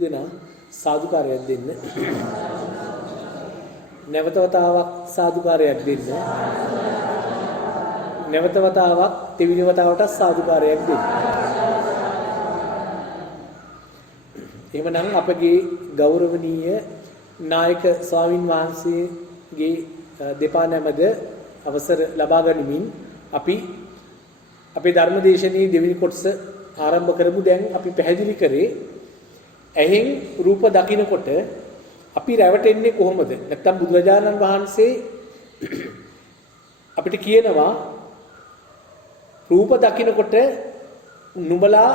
දෙනා සාදුකාරයක් දෙන්න. නැවත වතාවක් සාදුකාරයක් දෙන්න. නැවත වතාවක් දෙවෙනි වතාවට සාදුකාරයක් දෙන්න. එහෙමනම් අපගේ ගෞරවනීය නායක ස්වාමින් වහන්සේගේ දෙපා නැමද අවසර ලබා ගනිමින් අපි අපේ ධර්මදේශනයේ දෙවෙනි කොටස ආරම්භ කරමු. දැන් අපි පැහැදිලි කරේ ඇහෙන් රූප දකිනකොට අපි රැවටෙන්නේ කොහොමද? නැත්තම් බුදුරජාණන් වහන්සේ අපිට කියනවා රූප දකිනකොට නුඹලා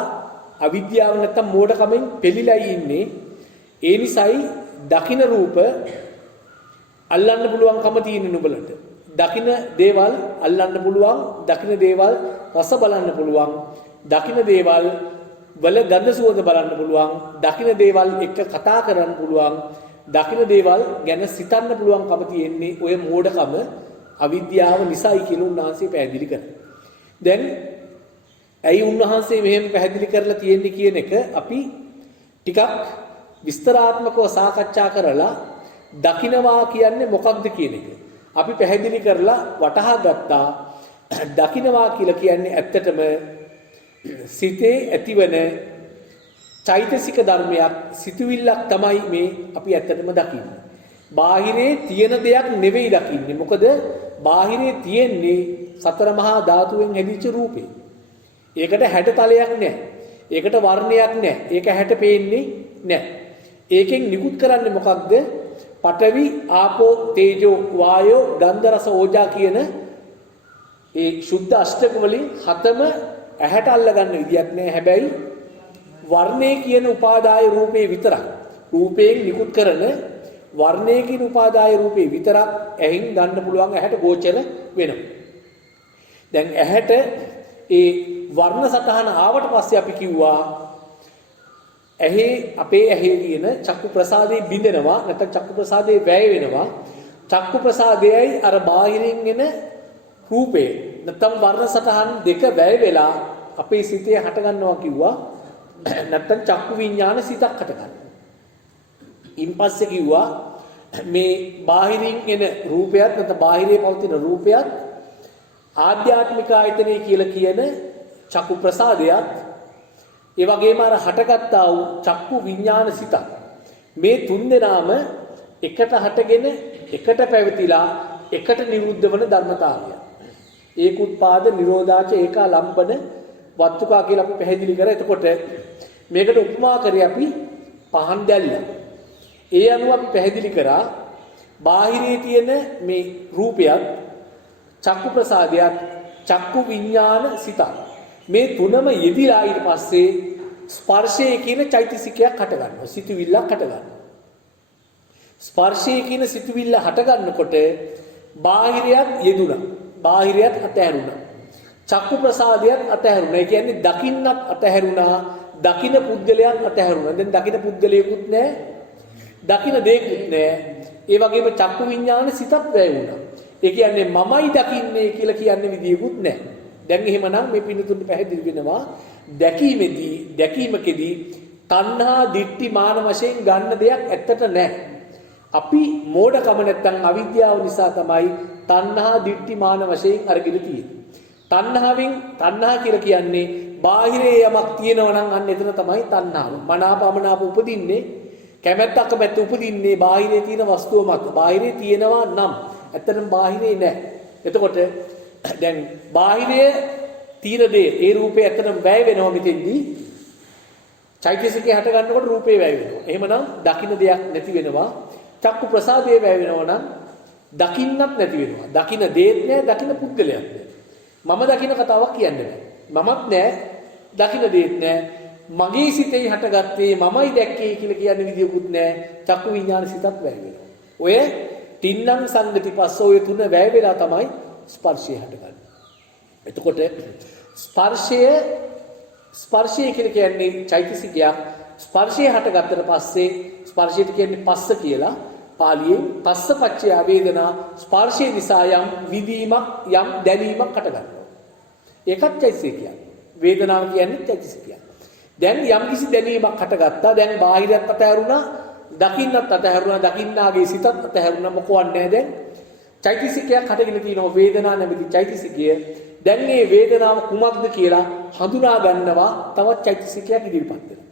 අවිද්‍යාව නැත්තම් මෝඩකමෙන් පෙළිලායි ඉන්නේ. ඒ නිසායි දකින රූප අල්ලන්න පුළුවන්කම තියෙන නුඹලට. දකින දේවල් අල්ලන්න පුළුවන්, දකින දේවල් රස බලන්න පුළුවන්, දකින දේවල් වල ගඳ සුවඳ බලන්න පුළුවන්, දකින දේවල් එක්ක කතා කරන්න පුළුවන්, දකින දේවල් ගැන සිතන්න පුළුවන්කම තියෙන්නේ ඔය මෝඩකම අවිද්‍යාව නිසායි කියලා උන්වහන්සේ පැහැදිලි කරා. දැන් ඇයි උන්වහන්සේ මෙහෙම පැහැදිලි කරලා තියෙන්නේ කියන එක අපි ටිකක් විස්තරාත්මකව සාකච්ඡා කරලා දකින්නවා කියන්නේ මොකක්ද කියන එක අපි පැහැදිලි කරලා වටහා ගත්තා. දකින්නවා කියලා කියන්නේ ඇත්තටම සිතේ ඇතිවන චෛතසික ධර්මයක්, සිතුවිල්ලක් තමයි මේ අපි ඇත්තටම දකින්නේ. බාහිරේ තියෙන දෙයක් නෙවෙයි දකින්නේ. මොකද බාහිරේ තියෙන්නේ සතර මහා ධාතුවෙන් හැදිච්ච රූපේ. ඒකට හැඩතලයක් නැහැ. ඒකට වර්ණයක් නැහැ. ඒක හැට පේන්නේ නැහැ. ඒකෙන් නිකුත් කරන්නේ මොකක්ද? පඨවි, ආපෝ, තේජෝ, වායෝ, ගන්ධ, රස, ඕජා කියන ඒ සුද්ධ අෂ්ටක වලින් හතම ඇහැට අල්ලගන්න විදියක් නැහැ. හැබැයි වර්ණේ කියන උපාදාය රූපේ විතරක්, රූපයෙන් නිකුත් කරන වර්ණේ කියන උපාදාය රූපේ විතරක් ඇහෙන් ගන්න පුළුවන්, ඇහැට ගෝචර වෙනවා. දැන් ඇහැට ඒ වර්ණ සටහන ආවට පස්සේ අපි කිව්වා ඇහි අපේ ඇහි තියෙන චක්කු ප්‍රසාදේ බිඳෙනවා, නැත්නම් චක්කු ප්‍රසාදේ වැය වෙනවා. චක්කු ප්‍රසාදයයි අර බාහිරින් එන රූපේ නැත්නම් වර්ණ සටහන් දෙක වැය වෙලා අපේ සිතේ හට ගන්නවා කිව්වා. නැත්නම් චක්කු විඥාන සිතක් හට ගන්නවා. ඉන්පස්සේ කිව්වා මේ බාහිරින් එන රූපයත් නැත්නම් බාහිරේ පවතින රූපයත් ආධ්‍යාත්මික ආයතනය කියලා කියන චක්කු ප්‍රසාදයත් ඒ වගේම අර හටගත්තා වූ චක්කු විඥාන සිතක්, මේ තුන් දෙනාම එකට හටගෙන එකට පැවතිලා එකට නිරුද්ධ වන ධර්මතාවය. ඒකුත්පාද නිරෝධාච ඒකා ලම්බන වත්තුකා කියලා අපි පැහැදිලි කරා. එතකොට මේකට උපමා කරේ අපි පහන් දැල්ල. ඒ අනුව අපි පැහැදිලි කරා බාහිරේ තියෙන මේ රූපයත්, චක්කු ප්‍රසාදයත්, චක්කු විඥාන සිතක්, මේ තුනම යෙදිලා ඊට පස්සේ ස්පර්ශය කියන චෛතසිකයක් හට ගන්නවා, සිතුවිල්ලක් හට ගන්නවා. ස්පර්ශය කියන සිතුවිල්ල හට ගන්නකොට බාහිරයත් යෙදුණා, බාහිරයත් අතහැරුණා, චක්කු ප්‍රසාදයත් අතහැරුණා. ඒ කියන්නේ දකින්නත් අතහැරුණා, දකින පුද්ගලයන් අතහැරුණා. දැන් දකින පුද්ගලයෙකුත් නැහැ, දකින දෙයක්වත් නැහැ. ඒ වගේම චක්කු විඥාන සිතත් වැය වුණා. ඒ කියන්නේ මමයි දකින්නේ කියලා කියන්නේ විදියකුත් නැහැ. දැන් එහෙමනම් මේ පින්නතුන්ට පැහැදිලි වෙනවා දැකීමකදී තණ්හා, දිට්ඨි, මාන වශයෙන් ගන්න දෙයක් ඇත්තට නැහැ. අපි මෝඩකම නැත්තම් අවිද්‍යාව නිසා තමයි තණ්හා, දිට්ඨි, මාන වශයෙන් අරගෙන තියෙන්නේ. තණ්හා කියලා කියන්නේ බාහිරේ යමක් තියෙනවා නම් අන්න එතන තමයි තණ්හාව. මනාපමනාප උපදින්නේ, කැමැත්ත අකමැත්ත උපදින්නේ බාහිරේ තියෙන වස්තුව මත. බාහිරේ තියෙනවා නම් ඇත්තටම බාහිරේ නැහැ. එතකොට දැන් බාහිරයේ තීර දේ ඒ රූපේ ඇත්තටම වැය වෙනවා. මෙතෙන්දී චෛතසිකේ හට ගන්නකොට රූපේ වැය වෙනවා. එහෙමනම් දකින්න දෙයක් නැති වෙනවා. චක්කු ප්‍රසාදයේ වැය වෙනවා නම් දකින්නත් නැති වෙනවා. දකින්න දෙයක් නැහැ, දකින්න පුද්ගලයක් නැහැ. මම දකින්න කතාවක් කියන්නේ නැහැ. මමත් නැහැ, දකින්න දෙයක් නැහැ. මගේ සිතේ හටගත්තේ මමයි දැක්කේ කියලා කියන්නේ විදියකුත් නැහැ. චක්කු විඥාන සිතත් වැය වෙනවා. ඔය තින්නම් සංගති පස්ස ඔය තුන වැය වෙලා තමයි ස්පර්ශය හටගන්නේ. එතකොට ස්පර්ශය කියලා කියන්නේ චෛතසිකයක්. ස්පර්ශය හටගත්තට පස්සේ ස්පර්ශයට කියන්නේ පස්ස කියලා. පාලියෙන් පස්සපච්චය වේදනා, ස්පර්ශය නිසා යම් විදීමක්, යම් දැනීමක් හටගන්නවා. ඒකත් චෛතසිකයක්. වේදනාව කියන්නේ චෛතසිකයක්. දැන් යම්කිසි දැනීමක් හටගත්තා. දැන් බාහිරත් අතහැරුණා, දකින්නත් අතහැරුණා, දකින්නාගේ සිතත් අතහැරුණා. මොකවන්නේ දැන්? චෛතසිකයක් හටගෙන තියෙනවා වේදනා නැමැති චෛතසිකය. දැන් මේ වේදනාව කුමක්ද කියලා හඳුනා ගන්නවා තවත් චෛතසිකයක් ඉදිරිපත් වෙනවා.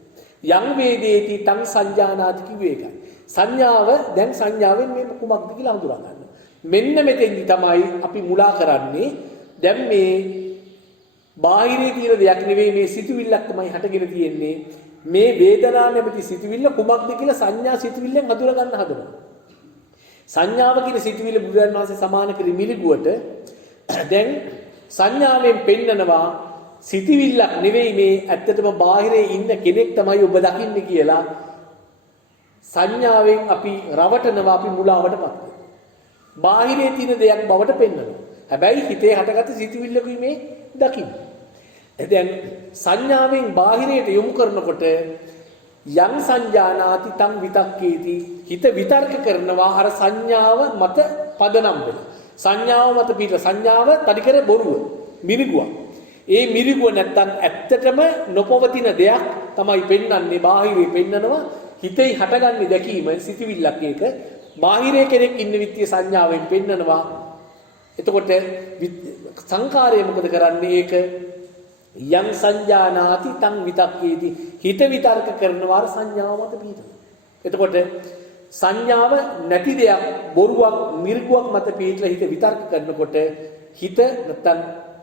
යම් වේදේති තං සංජානාති කිව්වේ ඒකයි. සංඥාව දැන් සංඥාවෙන් මේ කුමක්ද කියලා හඳුනා ගන්නවා. මෙන්න මෙතෙන්දි තමයි අපි මුලා කරන්නේ. දැන් මේ බාහිරේ තියෙන දෙයක් නෙවෙයි මේ සිතුවිල්ලක් තමයි හටගෙන තියෙන්නේ. මේ වේදනා නැමැති සිතුවිල්ල කුමක්ද කියලා සංඥා සිතුවිල්ලෙන් හඳුනා ගන්න හදනවා. සංඥාව කියන සිතුවිල්ල බුදුරජාණන් වහන්සේ සමාන කරි මිලිගුවට. දැන් සංඥාවෙන් පෙන්නනවා සිතුවිල්ලක් නෙවෙයි මේ ඇත්තටම බාහිරේ ඉන්න කෙනෙක් තමයි ඔබ දකින්නේ කියලා. සංඥාවෙන් අපි රවටනවා, අපි මුලාවටපත් වෙනවා. බාහිරේ තියෙන දෙයක් බවට පෙන්නනවා. හැබැයි හිතේ හටගත්ත සිතුවිල්ලකුයි මේ දකින්නේ. දැන් සංඥාවෙන් බාහිරයට යොමු කරනකොට යං සංජානාති තං විතක්කේති, හිත විතර්ක කරනවා අර සංඥාව මත පදනම් වෙලා. සංඥාව මත පිට සංඥාව තනිකර බොරුව, මිරිගුවක්. ඒ මිරිගුව නැත්තම් ඇත්තටම නොපවතින දෙයක් තමයි පෙන්වන්නේ. බාහිරේ පෙන්නනවා, හිතේ හටගන්නේ දැකීම සිතුවිල්ලක්. ඒක බාහිරේ කෙනෙක් ඉන්න විත්‍ය සංඥාවෙන් පෙන්නනවා. එතකොට සංකාරය මොකද කරන්නේ? ඒක යං සංජානාති තං විතක්කේති, හිත විතර්ක කරනවා අර සංඥාව මත පිටන. එතකොට සංඥාව නැති දෙයක්, බොරුවක්, මිරිගුවක් මත පිටලා හිත විතර්ක කරනකොට හිත නැත්තම්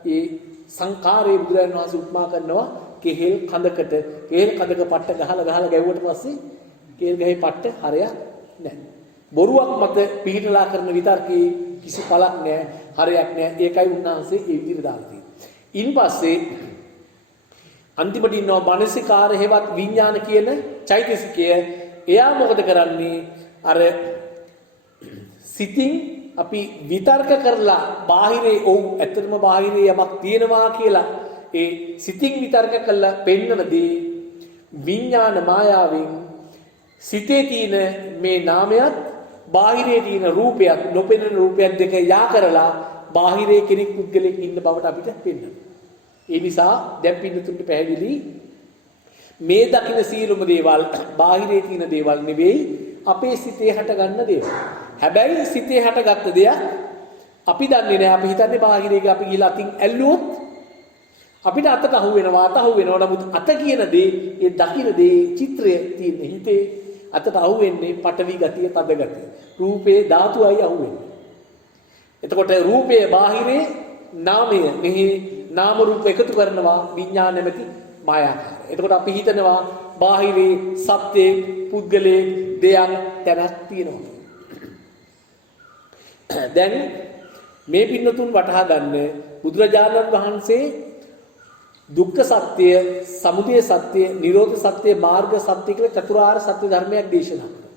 ඒ සංකාරයේ බුදුරජාණන් වහන්සේ උපමා කරනවා කෙහෙල් කඳකට. කෙහෙල් කඳක පට්ට ගහලා ගැව්වට පස්සේ කෙහෙල් ගහේ පට්ට හරයක් නැහැ. බොරුවක් මත පිටලා කරන විතර්කේ කිසි පළක් නැහැ, හරයක් නැහැ. ඒකයි උන්වහන්සේ ඒ විදිහට දාලා තියෙන්නේ. ඉන්පස්සේ අන්තිමට ඉන්නවා මානසිකාර හේවත් විඥාන කියන චෛතසිකය. එයා මොකද කරන්නේ? අර සිතින් අපි විතර්ක කරලා බාහිරේ ඇත්තටම බාහිරේ යමක් තියෙනවා කියලා ඒ සිතින් විතර්ක කළා පෙන්නනදී විඥාන මායාවෙන් සිතේ තියෙන මේ නාමයත් බාහිරේ තියෙන රූපයත් නොපෙනෙන රූපයත් දෙක යා කරලා බාහිරේ කෙනෙක් පුද්ගලෙක් ඉන්න බවට අපිට පෙන්වනවා. ඒ නිසා දැන් පින්නතුන්ට පැහැදිලි මේ දකින්න සියලුම දේවල් බාහිරේ තියෙන දේවල් නෙවෙයි, අපේ සිතේ හටගන්න දේවල්. හැබැයි සිතේ හටගත්ත දෙයක් අපි දන්නේ නැහැ. අපි හිතන්නේ බාහිරේ අපි ගිහලා අතින් ඇල්ලුවොත් අපිට අතට අහු වෙනවා. නමුත් අත කියන දේ, ඒ දකින්න දේ, චිත්‍රය තියෙන හිතේ අතට අහු වෙන්නේ පටවි ගතිය, තද ගතිය. රූපේ ධාතුවයි අහු වෙන්නේ. එතකොට රූපයේ බාහිරේ නාමය, මෙහි නාම රූප එකතු කරනවා විඥාන නැමැති මායාකාරය. එතකොට අපි හිතනවා බාහිරේ සත්‍යයේ, පුද්ගලයේ, දෙයක්, තැනක් තියෙනවා. දැන් මේ පින්නතුන් වටහා ගන්න බුදුරජාණන් වහන්සේ දුක්ඛ සත්‍ය, සමුදය සත්‍ය, නිරෝධ සත්‍ය, මාර්ග සත්‍ය කියලා චතුරාර්ය සත්‍ය ධර්මයක් දේශනා කරනවා.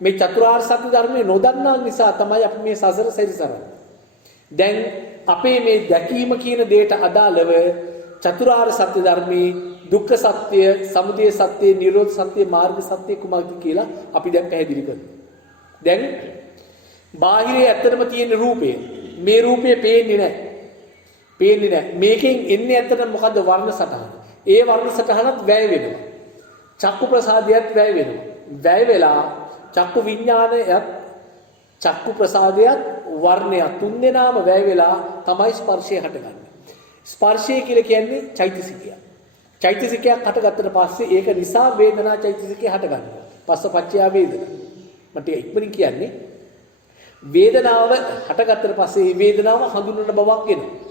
මේ චතුරාර්ය සත්‍ය ධර්මයේ නොදන්නා නිසා තමයි අපි මේ සසර සැරිසරන්නේ. දැන් අපේ මේ දැකීම කියන දෙයට අදාළව චතුරාර්ය සත්‍ය ධර්මයේ දුක්ඛ සත්‍ය, සමුදය සත්‍ය, නිරෝධ සත්‍ය, මාර්ග සත්‍ය කුමක්ද කියලා අපි දැන් පැහැදිලි කරනවා. දැන් බාහිරේ ඇත්තටම තියෙන රූපය, මේ රූපය පේන්නේ නැහැ. මේකෙන් එන්නේ ඇත්තටම මොකද්ද? වර්ණ සටහන. ඒ වර්ණ සටහනත් වැය වෙනවා. චක්කු ප්‍රසාදයත් වැය වෙනවා. වැය වෙලා චක්කු විඥානයත්, චක්කු ප්‍රසාදයත්, වර්ණයත් තුන්දෙනාම වැය වෙලා තමයි ස්පර්ශය හටගන්නේ. ස්පර්ශය කියලා කියන්නේ චෛතසිකයක්. චෛතසිකයක් හටගත්තට පස්සේ ඒක නිසා වේදනා චෛතසිකය හටගන්නවා. පස්සපච්චය වේදනා. මට ඉක්මනින් කියන්නේ වේදනාව හටගත්තට පස්සේ මේ වේදනාව හඳුන්වන බවක් එනවා.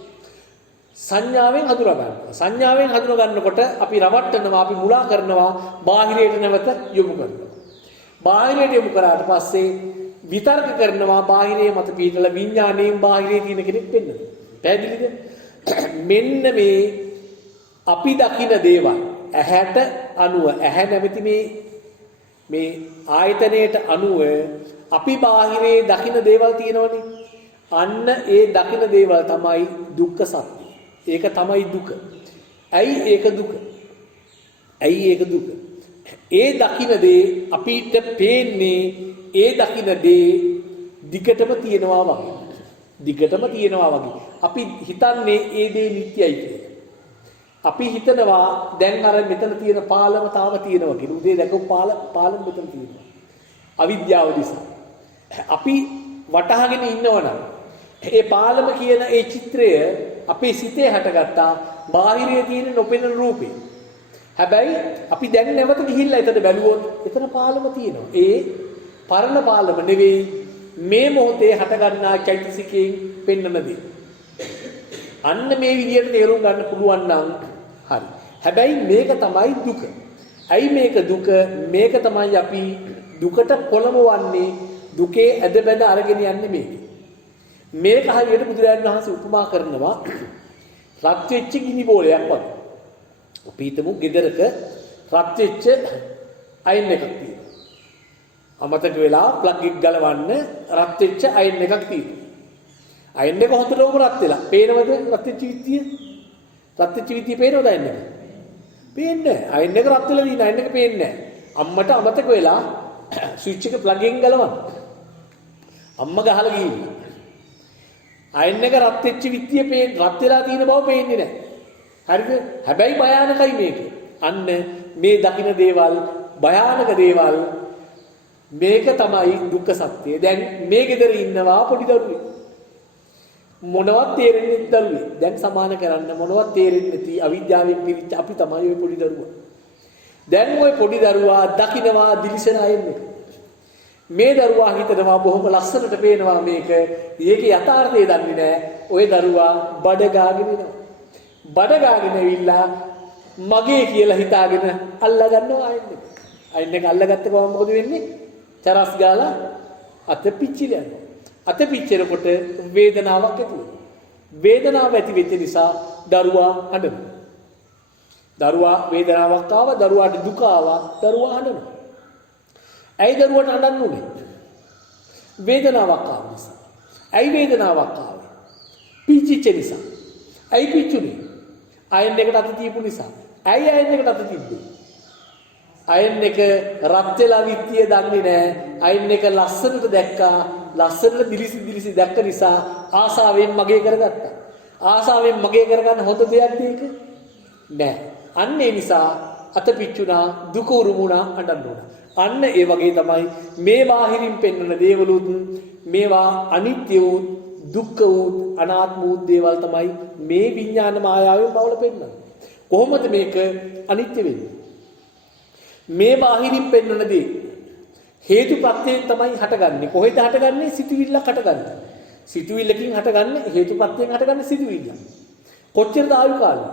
සංඥාවෙන් හඳුනා ගන්නවා. සංඥාවෙන් හඳුනා ගන්නකොට අපි රවට්ටනවා, අපි මුලා කරනවා, බාහිරයට නැවත යොමු කරනවා. බාහිරයට යොමු කරාට පස්සේ විතර්ක කරනවා, බාහිරයේ මත පිටලා විඥාණයෙන් බාහිරයේ තියෙන කෙනෙක් වෙන්නවා. පැහැදිලිද? මෙන්න මේ අපි දකින දේවල් ඇහැට අනුව, ඇහැ නැමැති මේ ආයතනයට අනුව අපි බාහිරේ දකින දේවල් තියෙනවනේ. අන්න ඒ දකින දේවල් තමයි දුක්ඛ සත්‍ය. ඒක තමයි දුක. ඇයි ඒක දුක? ඒ දකින දේ අපිට පේන්නේ, ඒ දකින දේ දිගටම තියෙනවා වගේ. අපි හිතන්නේ ඒ දේ නිට්ටයයි කියලා. අපි හිතනවා දැන් අර මෙතන තියෙන පාලම තාම තියෙනවා කියලා. උදේ දැකපු පාලම මෙතන තියෙනවා. අවිද්‍යාව නිසා. අපි වටහාගෙන ඉන්නවනම් ඒ පාලම කියන ඒ චිත්‍රය අපේ සිතේ හටගත්තා බාහිරයේ තියෙන නොපෙනෙන රූපේ. හැබැයි අපි දැන් නැවත ගිහිල්ලා එතන බැලුවොත් එතන පාලම තියෙනවා. ඒ පරණ පාලම නෙවෙයි මේ මොහොතේ හටගන්නා චෛතසිකයෙන් පෙන්වන දේ. අන්න මේ විදියට තේරුම් ගන්න පුළුවන් නම් හරි. හැබැයි මේක තමයි දුක. ඇයි මේක දුක? මේක තමයි අපි දුකට පොළඹවන්නේ, දුකේ ඇද බැඳ අරගෙන යන්නේ මේක. මේක හරියට බුදුරජාණන් වහන්සේ උපමා කරනවා රත් වෙච්ච ගිනි බෝලයක් වගේ. අපි හිතමු ගෙදරක රත් වෙච්ච අයින් එකක් තියෙනවා. අමතක වෙලා ප්ලග් එක ගලවන්න රත් වෙච්ච අයින් එකක් තියෙනවා. අයින් එක හොඳටම රත් වෙලා. පේනවද රත් වෙච්ච විදිය? රත් වෙච්ච විදිය පේනවද අයින් එක? පේන්නේ නැහැ. අයින් එක රත් වෙලා තියෙන අයින් එක පේන්නේ නැහැ. අම්මට අමතක වෙලා ස්විච් එක ප්ලග් එකෙන් ගලවන්න. අම්මා ගහලා ගිහින් අයින් එක රත් වෙච්ච විදිය රත් වෙලා තියෙන බව පේන්නේ නැහැ. හරිද? හැබැයි භයානකයි මේක. අන්න මේ දකින්න දේවල් භයානක දේවල් මේක තමයි දුක්ඛ සත්‍යය. දැන් මේ ගෙදර ඉන්නවා පොඩි දරුවෙක්. මොනවත් තේරෙන්නේ නැති දරුවෙක්. දැන් සමාන කරන්න මොනවත් තේරෙන්නේ නැති අවිද්‍යාවෙන් පිරිච්ච අපි තමයි ওই පොඩි දරුවා. දැන් ওই පොඩි දරුවා දකින්නවා දිලිසෙන අයෙන්නේ. මේ දරුවා හිතනවා බොහොම ලස්සනට පේනවා මේක. ඒකේ යථාර්ථය දන්නේ නැහැ. ওই දරුවා බඩ ගාගෙන එනවා. බඩ ගාගෙන ඇවිල්ලා මගේ කියලා හිතාගෙන අල්ලා ගන්නවා අයින් එක. අයින් එක අල්ලගත්ත ගමන් මොකද වෙන්නේ? චරස් ගාලා අත පිච්චිලා යනවා. අත පිච්චෙනකොට වේදනාවක් ඇති වෙනවා. වේදනාව ඇති වෙච්ච නිසා දරුවා හඬනවා. දරුවා වේදනාවක් ආවා, දරුවාට දුක ආවා, දරුවා හඬනවා. ඇයි දරුවට හඬන්න උනේ? වේදනාවක් ආව නිසා. ඇයි වේදනාවක් ආවේ? පිච්චිච්ච නිසා. ඇයි පිච්චුනේ? අයන් එකට අත තියපු නිසා. ඇයි අයන් එකට අත තිබ්බේ? අයන් එක රත් වෙලා විත්තිය දන්නේ නැහැ. අයන් එක ලස්සනට දැක්කා. ලස්සනට දිලිසි දැක්ක නිසා ආසාවෙන් මගේ කරගත්තා. ආසාවෙන් මගේ කරගන්න හොඳ දෙයක්ද ඒක? නෑ. අන්න ඒ නිසා අත පිච්චුණා, දුක උරුමුණා, අඬන්න උනා. අන්න ඒ වගේ තමයි මේ බාහිරින් පෙන්වන දේවලුත් මේවා අනිත්‍ය වූ, දුක්ඛ වූ, අනාත්ම වූ දේවල් තමයි මේ විඥාන මායාවෙන් බවල පෙන්වන්නේ. කොහොමද මේක අනිත්‍ය වෙන්නේ? මේ බාහිරින් පෙන්වන දේ හේතුප්‍රත්‍යයෙන් තමයි හටගන්නේ. කොහෙද හටගන්නේ? සිතුවිල්ලක් හටගන්නේ. සිතුවිල්ලකින් හටගන්නේ හේතුප්‍රත්‍යයෙන් හටගන්නේ සිතුවිල්ල. කොච්චරද ආයු කාලය?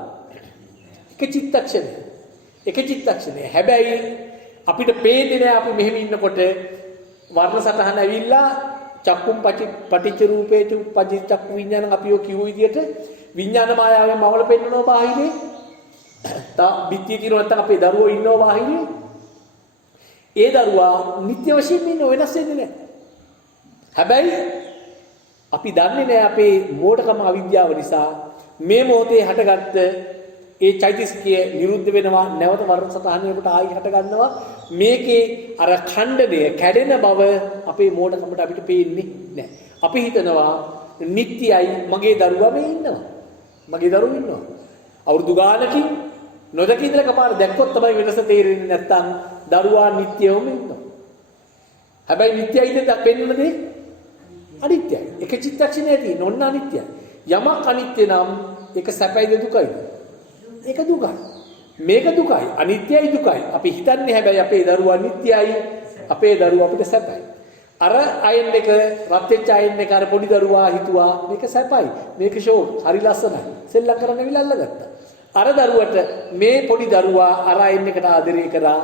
එක චිත්තක්ෂණය. හැබැයි අපිට පේන්නේ නැහැ අපි මෙහෙම ඉන්නකොට වර්ණ සටහන ඇවිල්ලා චක්කුම් පටිච්ච රූපේච උපජ්ජ චක්කු විඥාන අපි ඔය කියු විදියට විඥාන මායාවෙන් මවල පෙන්නනවා බාහිරේ. බිත්තිය තියෙනවා නැත්නම් අපේ දරුවෝ ඉන්නවා බාහිරේ. ඒ දරුවා නිත්‍ය වශයෙන් ඉන්න වෙනස් වෙන්නේ නැහැ. හැබැයි අපි දන්නේ නැහැ අපේ මෝඩකම අවිද්‍යාව නිසා මේ මොහොතේ හටගත්ත ඒ චෛතසිකය නිරුද්ධ වෙනවා, නැවත වර්ණ සතහනයකට ආයි හට ගන්නවා. මේකේ අර ඛණ්ඩනය කැඩෙන බව අපේ මෝඩකමට අපිට පේන්නේ නැහැ. අපි හිතනවා නිට්ටයයි මගේ දරුවා මේ ඉන්නවා. මගේ දරුවෝ ඉන්නවා. අවුරුදු ගානකින් නොදකින් ඉඳලා කපාර දැක්කොත් තමයි වෙනස තේරෙන්නේ. නැත්තම් දරුවා නිට්ටයවම ඉන්නවා. හැබැයි නිට්ටයයිද පෙන්වන දේ අනිත්‍යයි. එක චිත්තක්ෂණයේදී නොන්න අනිත්‍යයි. යමක් අනිත්‍ය නම් ඒක සැපයිද දුකයිද? ඒක දුකයි. මේක දුකයි. අනිත්‍යයි දුකයි. අපි හිතන්නේ හැබැයි අපේ දරුවා අනිත්‍යයි, අපේ දරුවා අපිට සැපයි. අර අයන් එක රත් වෙච්ච අයන් එක අර පොඩි දරුවා හිතුවා මේක සැපයි. මේක ෂෝක්. හරි ලස්සනයි. සෙල්ලම් කරන්න විල අල්ලගත්තා. අර දරුවට මේ පොඩි දරුවා අර අයන් එකට ආදරය කරා.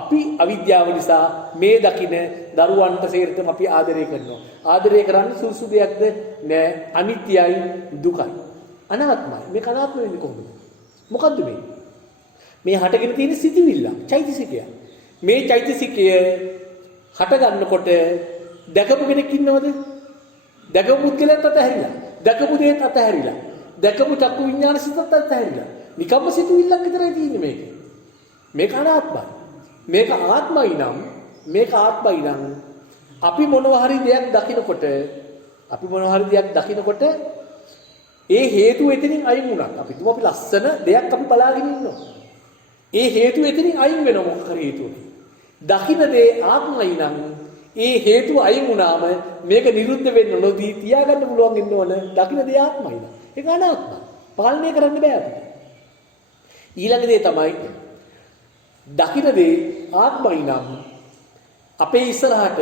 අපි අවිද්‍යාව නිසා මේ දකින දරුවන්ට සේරටම අපි ආදරය කරනවා. ආදරය කරන්නේ සුසු දෙයක්ද? නෑ. අනිත්‍යයි, දුකයි. අනාත්මයි. මේක අනාත්ම වෙන්නේ කොහොමද? මොකද්ද මේ? මේ හටගෙන තියෙන සිතිවිල්ල, චෛතසිකය. මේ චෛතසිකය හට ගන්නකොට දැකපු කෙනෙක් ඉන්නවද? දැකපු පුද්ගලයාත් අතහැරිලා. දැකපු දේත් අතහැරිලා. දැකපු චක්කු විඥාන සිතත් අතහැරිලා. නිකම්ම සිතිවිල්ලක් විතරයි තියෙන්නේ මේකේ. මේක අනාත්මයි. මේක ආත්මයි නම් අපි මොනවා හරි දෙයක් දකිනකොට ඒ හේතුව එතනින් අයින් වුණා. අපි තුම අපි ලස්සන දෙයක් අපි බලාගෙන ඉන්නවා. ඒ හේතුව එතනින් අයින් වෙනවා මොකක් හරි හේතුවකින්. දකින්න දේ ආත්මයි නම් ඒ හේතුව අයින් වුණාම මේක නිරුද්ධ වෙන්න නොදී තියාගන්න පුළුවන් වෙන්න ඕන. දකින්න දේ ආත්මයි නම්. ඒක අනාත්මයි. පාලනය කරන්න බෑ අපිට. ඊළඟ දේ තමයි දකින්න දේ ආත්මයි නම් අපේ ඉස්සරහට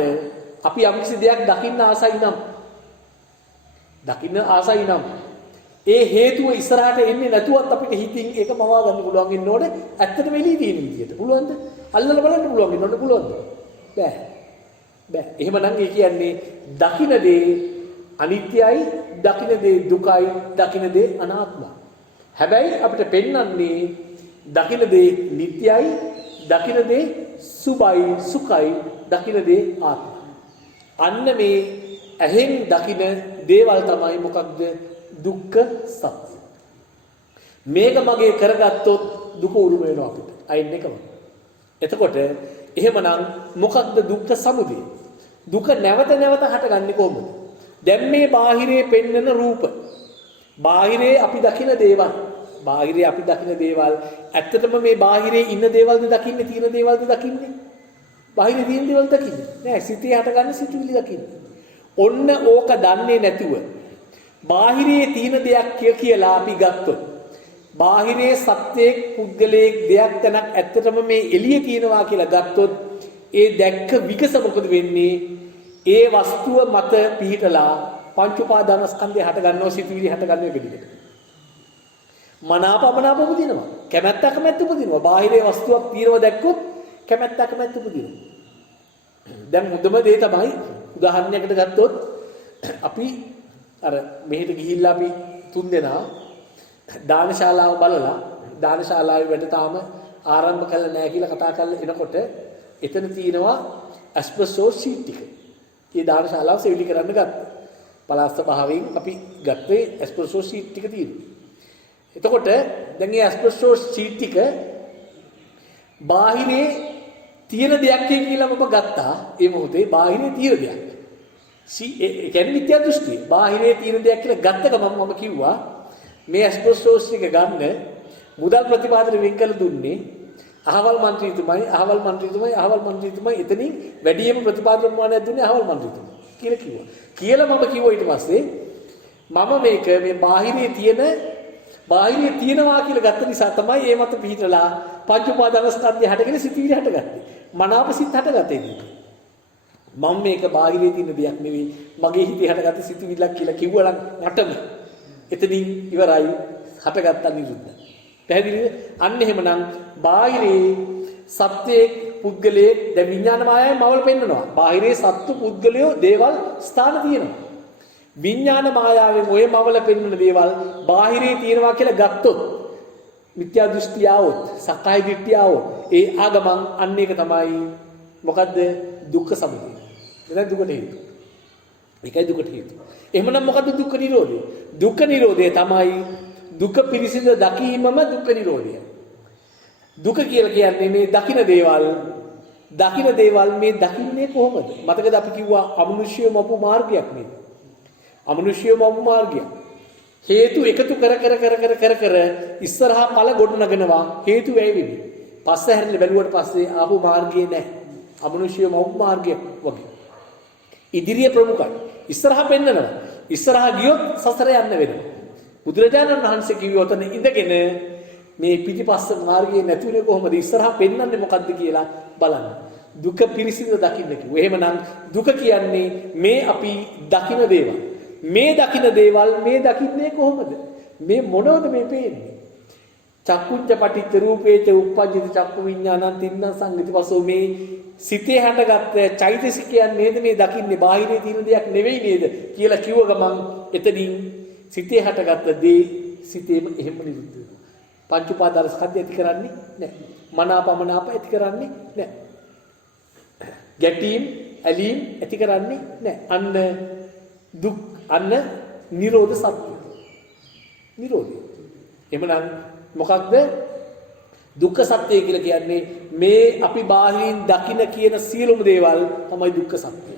අපි යම්කිසි දෙයක් දකින්න ආසයි නම් ඒ හේතුව ඉස්සරහට එන්නේ නැතුවත් අපිට හිතින් ඒක මවා ගන්න පුළුවන් වෙන්න ඕනේ. ඇත්තටම එළිය තියෙන විදියට. පුළුවන්ද? අල්ලලා බලන්න පුළුවන් වෙන්න ඕනේ. පුළුවන්ද? බෑ. එහෙමනම් ඒ කියන්නේ දකින්න දේ අනිත්‍යයි, දකින්න දේ දුකයි, දකින්න දේ අනාත්මයි. හැබැයි අපිට පෙන්වන්නේ දකින්න දේ නිට්ටයයි, දකින්න දේ සුභයි, සුඛයි, දකින්න දේ ආත්මයි. අන්න මේ ඇහෙන් දකින්න දේවල් තමයි මොකක්ද? දුක්ඛ සත්‍ය. මේක මගේ කරගත්තොත් දුක උරුම වෙනවා අපිට. අයින් එකම. එතකොට එහෙමනම් මොකක්ද දුක්ඛ සමුදය? දුක නැවත නැවත හටගන්නේ කොහොමද? දැන් මේ බාහිරේ පෙන්වන රූප. බාහිරේ අපි දකින දේවල්. ඇත්තටම මේ බාහිරේ ඉන්න දේවල්ද දකින්නේ, තියෙන දේවල්ද දකින්නේ? බාහිරේ තියෙන දේවල් දකින්නේ. නෑ, සිතේ හටගන්න සිතුවිලි දකින්නේ. ඔන්න ඕක දන්නේ නැතුව බාහිරේ තියෙන දෙයක් කියලා අපි ගත්තොත්, බාහිරේ සත්‍යයක්, පුද්ගලයෙක්, දෙයක් තැනක් ඇත්තටම මේ එළියේ තියෙනවා කියලා ගත්තොත්, ඒ දැක්ක විකස මොකද වෙන්නේ? ඒ වස්තුව මත පිහිටලා පංච උපාදානස්කන්ධය හට ගන්නවා, සිතුවිලි හට ගන්නවා පිළිදෙක. මනාපමනාප උපදිනවා, කැමැත්ත අකමැත්ත උපදිනවා. බාහිරේ වස්තුවක් తీරව දැක්කොත් කැමැත්ත අකමැත්ත උපදිනවා. දැන් මුදම දේ තමයි උදාහරණයකට ගත්තොත් අපි අර මෙහෙට ගිහිල්ලා අපි 3 දෙනා දානශාලාව බලලා දානශාලාවේ වැඩ තාම ආරම්භ කළා නැහැ කියලා කතා කරලා එනකොට එතන තියෙනවා ඇස්ප්‍රෙසෝ ෂීට් ටික. ඒ දානශාලාව සෙවිලි කරන්න ගත්තා. පලාස්ස භාවයෙන් අපි ගත්තේ ඇස්ප්‍රෙසෝ ෂීට් ටික තියෙනවා. එතකොට දැන් මේ ඇස්ප්‍රෙසෝ ෂීට් ටික බාහිරේ තියෙන දෙයක් කියලා මම ගත්තා. ඒ මොහොතේ බාහිරේ තියෙන දෙයක්. ඒ කියන්නේ මිත්‍යා දෘෂ්ටිය. බාහිරේ තියෙන දෙයක් කියලා ගත්ත ගමන් මම කිව්වා මේ ඇස්ප්‍රෙසෝ ටික ගන්න මුදල් ප්‍රතිපාදන වෙන් කළ දුන්නේ අහවල් මන්ත්‍රීතුමයි එතනින් වැඩිම ප්‍රතිපාදන ප්‍රමාණයක් දුන්නේ අහවල් මන්ත්‍රීතුමයි කියලා කිව්වා. කියලා මම කිව්වා ඊට පස්සේ මම මේක මේ බාහිරේ තියෙනවා කියලා ගත්ත නිසා තමයි ඒ මත පිහිටලා පංච උපාදානස්කන්ධය හටගෙන සිතිවිලි හටගත්තේ. මනාප සිත් හටගත්තේ. මම මේක බාහිරේ තියෙන දෙයක් නෙවෙයි, මගේ හිතේ හටගත්ත සිතිවිල්ලක් කියලා කිව්වනම් මටම එතනින් ඉවරයි, හටගත්තා නිරුද්ධ. පැහැදිලිද? අන්න එහෙමනම් බාහිරේ සත්‍යයේ පුද්ගලයේ දැන් විඥාන මායාවේ මවල පෙන්නනවා. බාහිරේ සත්තු පුද්ගලයෝ දේවල් ස්ථාන තියෙනවා. විඥාන මායාවේ මොයේ මවල පෙන්වන දේවල් බාහිරේ තියෙනවා කියලා ගත්තොත් මිත්‍යා දෘෂ්ටිය આવොත්, සක්කාය දිට්ඨිය આવොත්, ඒ ආගමන් අන්න ඒක තමයි මොකද්ද? දුක්ඛ සමුදය. එතන දුකට හේතුව. ඒකයි දුකට හේතුව. එහෙමනම් මොකද්ද දුක්ඛ නිරෝධය? දුක්ඛ නිරෝධය තමයි දුක පිරිසිදු දකීමම දුක්ඛ නිරෝධය. දුක කියලා කියන්නේ මේ දකින දේවල් මේ දකින්නේ කොහොමද? මතකද අපි කිව්වා අමනුෂ්‍යම අපු මාර්ගයක් නේද? අමනුෂ්‍යම අපු මාර්ගයක්. හේතු එකතු කර ඉස්සරහා ඵල ගොඩනගනවා. හේතු වැය වෙවි. පස්ස හැරෙන්න බැලුවට පස්සේ ආපු මාර්ගයේ නැහැ. අමනුෂ්‍යම අපු මාර්ගයක් වගේ. ඉදිරිය ප්‍රමුඛයි. ඉස්සරහා පෙන්නනවා. ඉස්සරහා ගියොත් සසර යන්න වෙනවා. බුදුරජාණන් වහන්සේ කිව්ව ඔතන ඉඳගෙන මේ පිටිපස්ස මාර්ගයේ නැතුනේ කොහොමද? ඉස්සරහා පෙන්වන්නේ මොකද්ද කියලා බලන්න. දුක පිරිසිදු දකින්න කිව්ව. එහෙමනම් දුක කියන්නේ මේ අපි දකින දේවල්. මේ දකින්නේ කොහොමද? මේ මොනවද මේ පේන්නේ? චක්කුච්ච පටිච්ච රූපේච උප්පජ්ජති චක්කු විඥානං තින්න සංගතිපසෝ මේ සිතේ හටගත්ත චෛතසිකයන් නේද මේ දකින්නේ? බාහිරේ තියෙන දෙයක් නෙවෙයි නේද කියලා කිව්ව ගමන් එතනින් සිතේ හටගත්ත දේ සිතේම එහෙම නිරුද්ධ වෙනවා. පංච උපාදානස්කන්ධය ඇති කරන්නේ නැහැ. මනාපමනාප ඇති කරන්නේ නැහැ. ගැටීම් ඇලීම් ඇති කරන්නේ නැහැ. අන්න නිරෝධ සත්‍ය. නිරෝධය. එහෙමනම් මොකක්ද දුක්ඛ සත්‍ය කියලා කියන්නේ? මේ අපි බාහිරින් දකින කියන සියලුම දේවල් තමයි දුක්ඛ සත්‍ය.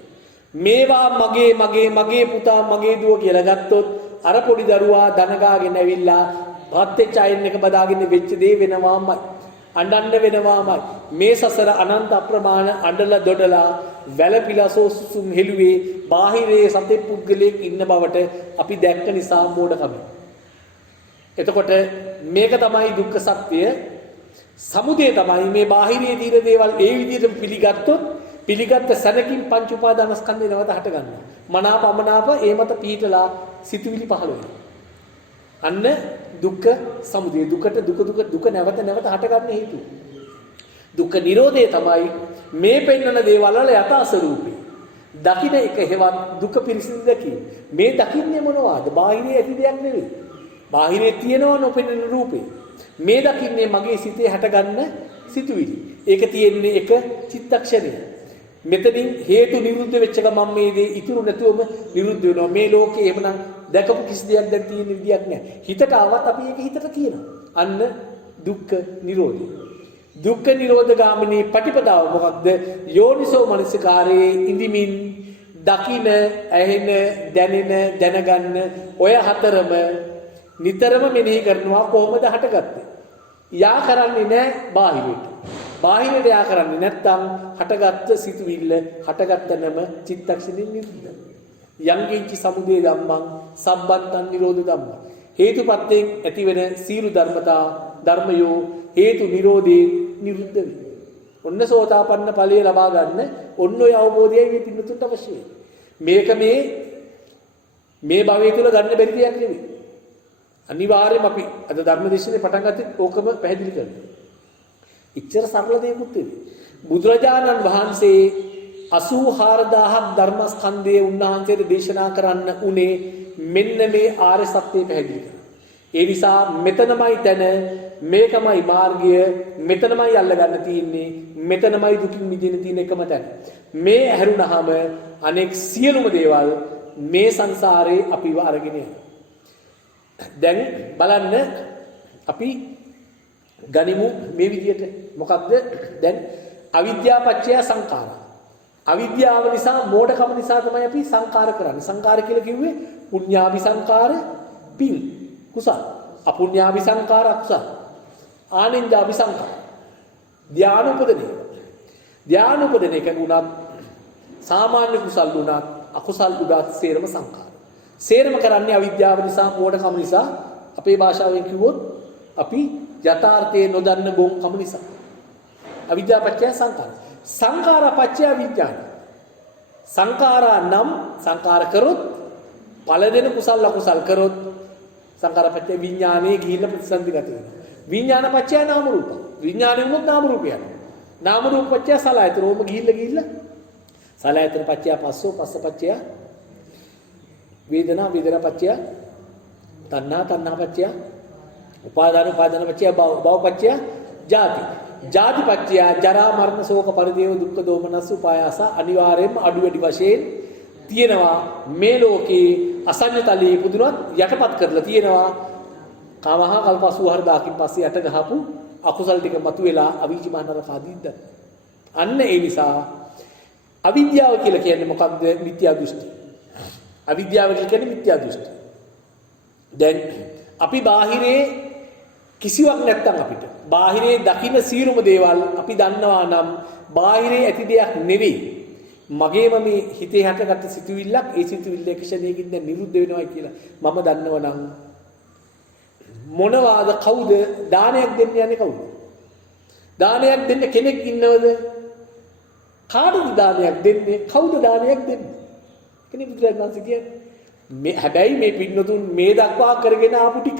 මේවා මගේ පුතා මගේ දුව කියලා ගත්තොත් අර පොඩි දරුවා දනගාගෙන ඇවිල්ලා පත්තේ චයින් එක බදාගෙන වෙච්ච දේ වෙනවාමයි. අඬන්න වෙනවාමයි. මේ සසර අනන්ත අප්‍රමාණ අඬලා දොඩලා වැළපිලා සෝසුම් හෙළුවේ බාහිරයේ සතේ පුද්ගලයෙක් ඉන්න බවට අපි දැක්ක නිසා මෝඩකම. එතකොට මේක තමයි දුක්ඛ සත්‍ය. සමුදය තමයි මේ බාහිරයේ තියෙන දේවල් ඒ විදිහට පිළිගත්ත සැනකින් පංච උපාදානස්කන්ධේ නැවත හට ගන්නවා. මනාප අමනාප ඒ මත පීඨලා සිතුවිලි පහළ වෙනවා. අන්න දුක්ඛ සමුදය. දුක නැවත හට ගන්න හේතුව. දුක්ඛ නිරෝධය තමයි මේ පෙන්වන දේවල් වල යථා ස්වરૂපේ. දකින්න එක හේවත් දුක පිරිසිදු දැකීම. මේ දකින්නේ මොනවාද? බාහිරයේ ඇති දෙයක් නෙවෙයි. බාහිරේ තියෙනවා නොපෙනෙන රූපේ. මේ දකින්නේ මගේ සිතේ හැටගන්න සිතුවිලි. ඒක තියෙන්නේ එක චිත්තක්ෂණය. මෙතනින් හේතු නිරුද්ධ වෙච්ච ගමන් මේ දේ ඉතුරු නැතුවම නිරුද්ධ වෙනවා. මේ ලෝකේ එහෙමනම් දැකපු කිසි දෙයක් දැන් තියෙන විදියක් නැහැ. හිතට ආවත් අපි ඒක හිතට කියනවා. අන්න දුක්ඛ නිරෝධය. දුක්ඛ නිරෝධ ගාමිනී පටිපදාව මොකක්ද? යෝනිසෝ මනසිකාරයේ ඉඳිමින් දකින, ඇහෙන, දැනෙන, දැනගන්න ඔය හතරම නිතරම මෙනෙහි කරනවා. කොහොමද හටගත්තේ? යා කරන්නේ නැහැ බාහිරයට. බාහිරයට යා කරන්නේ නැත්නම් හටගත්ත සිතුවිල්ල හටගත්තනම චිත්තක්ෂණින් නිරුද්ධ. යංගින්චි සමුදය ධම්මං සම්බන්තං නිරෝධ ධම්මං. හේතුපත්යෙන් ඇතිවෙන සීල ධර්මයෝ හේතු නිරෝධේ නිරුද්ධ වේ. ඔන්න සෝතාපන්න ඵලය ලබා ගන්න ඔන්න ඔය අවබෝධයයි මේ පින්නතුන්ට අවශ්‍යයි. මේක මේ භවය තුල ගන්න බැරි දෙයක් නෙවෙයි. අනිවාර්යයෙන්ම අපි අද ධර්මදේශනේ පටන් ගත්තේ ඕකම පැහැදිලි කරනවා. ඉච්ඡර සරල දෙයක්ුත් නෙවෙයි. බුදුරජාණන් වහන්සේ 84000ක් ධර්මස්කන්ධයේ උන්වහන්සේට දේශනා කරන්න උනේ මෙන්න මේ ආර්ය සත්‍යය පැහැදිලි කරලා. ඒ නිසා මෙතනමයි තැන, මේකමයි මාර්ගය, මෙතනමයි අල්ලගන්න තියෙන්නේ, මෙතනමයි දුකින් මිදෙන්න තියෙන එකම තැන. මේ හැරුණාම අනෙක් සියලුම දේවල් මේ සංසාරේ අපිව අරගෙන යනවා. දැන් බලන්න අපි ගනිමු මේ විදිහට. මොකක්ද? දැන් අවිද්‍යාව පත්‍ය සංඛාරා. අවිද්‍යාව නිසා මෝඩකම නිසා තමයි අපි සංඛාර කරන්නේ. සංඛාර කියලා කිව්වේ පුඤ්ඤාභි සංඛාර පින් කුසල. අපුඤ්ඤාභි සංඛාර අකුසල. ආනින්ජාභි සංඛාර. ධ්‍යාන උපදින එක උනත් සාමාන්‍ය කුසල් උනත් අකුසල් උනත් සේරම සංඛාර. සේරම කරන්නේ අවිද්‍යාව නිසා මෝඩකම නිසා. අපේ භාෂාවෙන් කිව්වොත් අපි යථාර්ථයේ නොදන්න ගොංකම නිසා. අවිද්‍යාව පත්‍ය සංඛාර. සංඛාර පත්‍ය විඥාන. සංඛාරා නම් සංඛාර කරොත් ඵල දෙන කුසල අකුසල් කරොත් සංඛාර පත්‍ය විඥානයේ ගිහිල්ලා ප්‍රතිසන්දි ගත වෙනවා. විඥාන පත්‍ය නාම රූප. විඥානෙ වුණොත් නාම රූපයක්. නාම රූප පත්‍ය සලආයතන. ඕම ගිහිල්ලා සලආයතන පත්‍ය පස්සෝ පස්ස පත්‍ය වේදනා වේදනා පත්‍ය තණ්හා තණ්හා පත්‍ය උපාදාන උපාදාන පත්‍ය භව පත්‍ය ජාති ජාති පත්‍ය ජරා මරණ ශෝක පරිදේව දුක්ඛ දෝමනස් උපායාස අනිවාර්යයෙන්ම අඩු වැඩි වශයෙන් තියෙනවා. මේ ලෝකේ අසඤ්ඤතලයේ පුදුනත් යටපත් කරලා තියෙනවා. කාමහා කල්ප 84000කින් පස්සේ යට ගහපු අකුසල් ටික මතුවෙලා අවීචි මහනරක ආදීද්ද. අන්න ඒ නිසා අවිද්‍යාව කියලා කියන්නේ මොකක්ද? මිත්‍යා දෘෂ්ටි. අවිද්‍යාව කියන්නේ මිත්‍යා දෘෂ්ටි. දැන් අපි බාහිරේ කිසිවක් නැත්තම් අපිට බාහිරේ දකින්න සියලුම දේවල් අපි දන්නවා නම් බාහිරේ ඇති දෙයක් නෙවෙයි. මගේම මේ හිතේ හටගත්ත සිතුවිල්ලක්, ඒ සිතුවිල්ල ක්ෂණයකින් දැන් නිරුද්ධ වෙනවායි කියලා මම දන්නවා නම් මොනවාද? කවුද දානයක් දෙන්න යන්නේ? කවුද දානයක් දෙන්න කෙනෙක් ඉන්නවද? කාටද දානයක් දෙන්නේ? කවුද දානයක් දෙන්නේ? කෙනෙක් බුදුරජාණන් වහන්සේ කියන්නේ හැබැයි මේ පින්නතුන් මේ දක්වා කරගෙන ආපු ටික